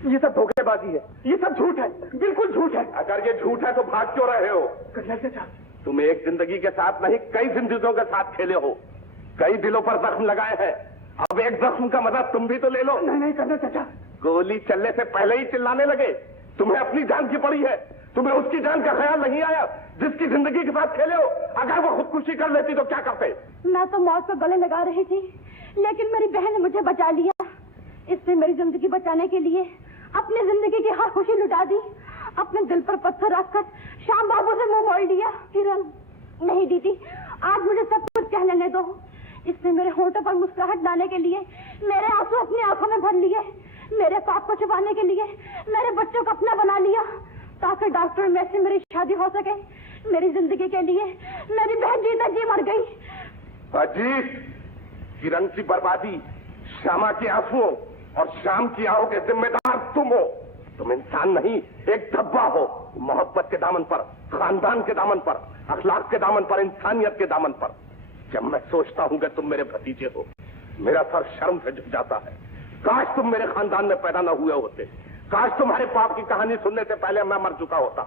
ये सब धोखेबाजी है, ये सब झूठ है, बिल्कुल झूठ है। अगर ये झूठ है तो भाग क्यों रहे हो? तुम एक जिंदगी के साथ नहीं, कई जिंदगियों के साथ खेले हो, कई दिलों पर जख्म लगाए हैं। अब एक जख्म का मदद तुम भी तो ले लो। नहीं करना चाचा। गोली चलने से पहले ही चिल्लाने लगे। तुम्हें अपनी जान की पड़ी है, तुम्हें उसकी जान का ख्याल नहीं आया जिसकी जिंदगी के साथ खेले हो। अगर वो खुदकुशी कर लेती तो क्या करते? मैं तो मौत को गले लगा रही थी, लेकिन मेरी बहन ने मुझे बचा लिया। इसने मेरी जिंदगी बचाने के लिए अपनी जिंदगी की हर खुशी लुटा दी। अपने दिल पर पत्थर रखकर श्याम बाबू से मुंह मोड़ लिया। किरण, नहीं दीदी, आज मुझे सब कुछ कह लेने दो। इसने मेरे होठों पर मुस्कुराहट लाने के लिए मेरे आंसू अपनी आंखों में भर लिए। मेरे पाप को छुपाने के लिए मेरे बच्चों को अपना बना लिया, ताकि डॉक्टर में से मेरी शादी हो सके। मेरी जिंदगी के लिए मेरी बहन जीता जी मर गई। अजीत, किरण की बर्बादी, श्यामा के आंसुओं और शाम की आओ के जिम्मेदार तुम हो। तुम इंसान नहीं, एक धब्बा हो। मोहब्बत के दामन पर, खानदान के दामन पर, अखलाक के दामन पर, इंसानियत के दामन पर। जब मैं सोचता हूँ कि तुम मेरे भतीजे हो, मेरा सर शर्म से झुक जाता है। काश तुम मेरे खानदान में पैदा न हुए होते। काश तुम्हारे पाप की कहानी सुनने से पहले मैं मर चुका होता।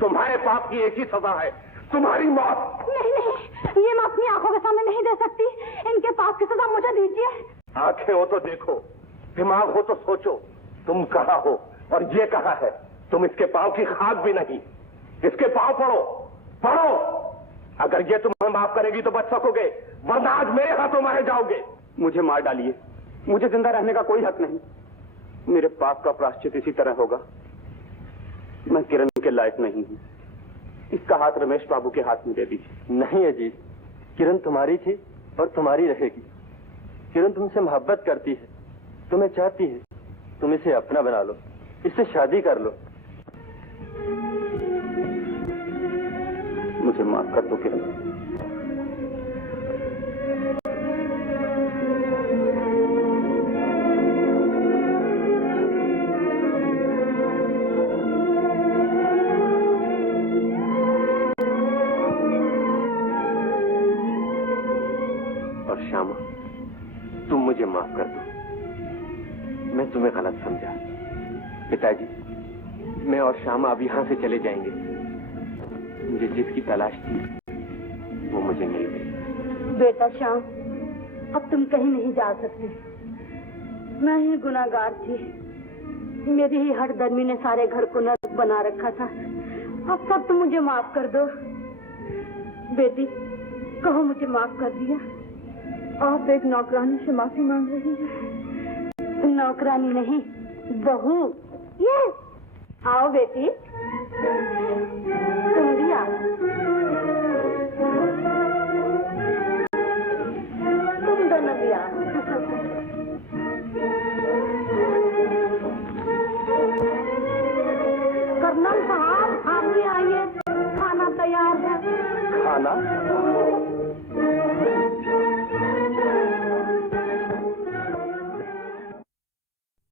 तुम्हारे पाप की एक ही सजा है, तुम्हारी मौत। नहीं नहीं, ये मैं अपनी आंखों के सामने नहीं दे सकती। इनके पाप की सजा मुझे दीजिए। आंखें हो तो देखो, दिमाग हो तो सोचो। तुम कहाँ हो और ये कहाँ है? तुम इसके पांव की खाक भी नहीं। इसके पांव पड़ो, पड़ो। अगर ये तुम्हें माफ करेगी तो बच सकोगे, वरना आज मेरे हाथों मारे जाओगे। मुझे मार डालिए, मुझे जिंदा रहने का कोई हक नहीं। मेरे पाप का प्रायश्चित इसी तरह होगा। मैं किरण के लायक नहीं हूँ। इसका हाथ रमेश बाबू के हाथ में दे दीजिए। नहीं अजीत, किरण तुम्हारी थी और तुम्हारी रहेगी। किरण तुमसे मोहब्बत करती है, तुम्हें चाहती है। तुम इसे अपना बना लो, इससे शादी कर लो। मुझे माफ कर दो किरण। और श्यामा, तुम मुझे माफ कर दो। मैं तुम्हें गलत समझा। पिताजी, मैं और श्यामा अब यहाँ से चले जाएंगे। मुझे जिसकी तलाश थी वो मुझे मिल गई। बेटा श्याम, अब तुम कहीं नहीं जा सकते। मैं ही गुनाहगार थी। मेरी ही हठधर्मी ने सारे घर को नर्क बना रखा था। अब सब तुम मुझे माफ कर दो। बेटी, कहो मुझे माफ कर दिया। आप एक नौकरानी से माफी मांग रही हैं। नौकरानी नहीं, बहू। ये आओ बेटी, तुम भी आओ। तुम दोनों भी आओ। कर्नल साहब, आप भी आइए। आना।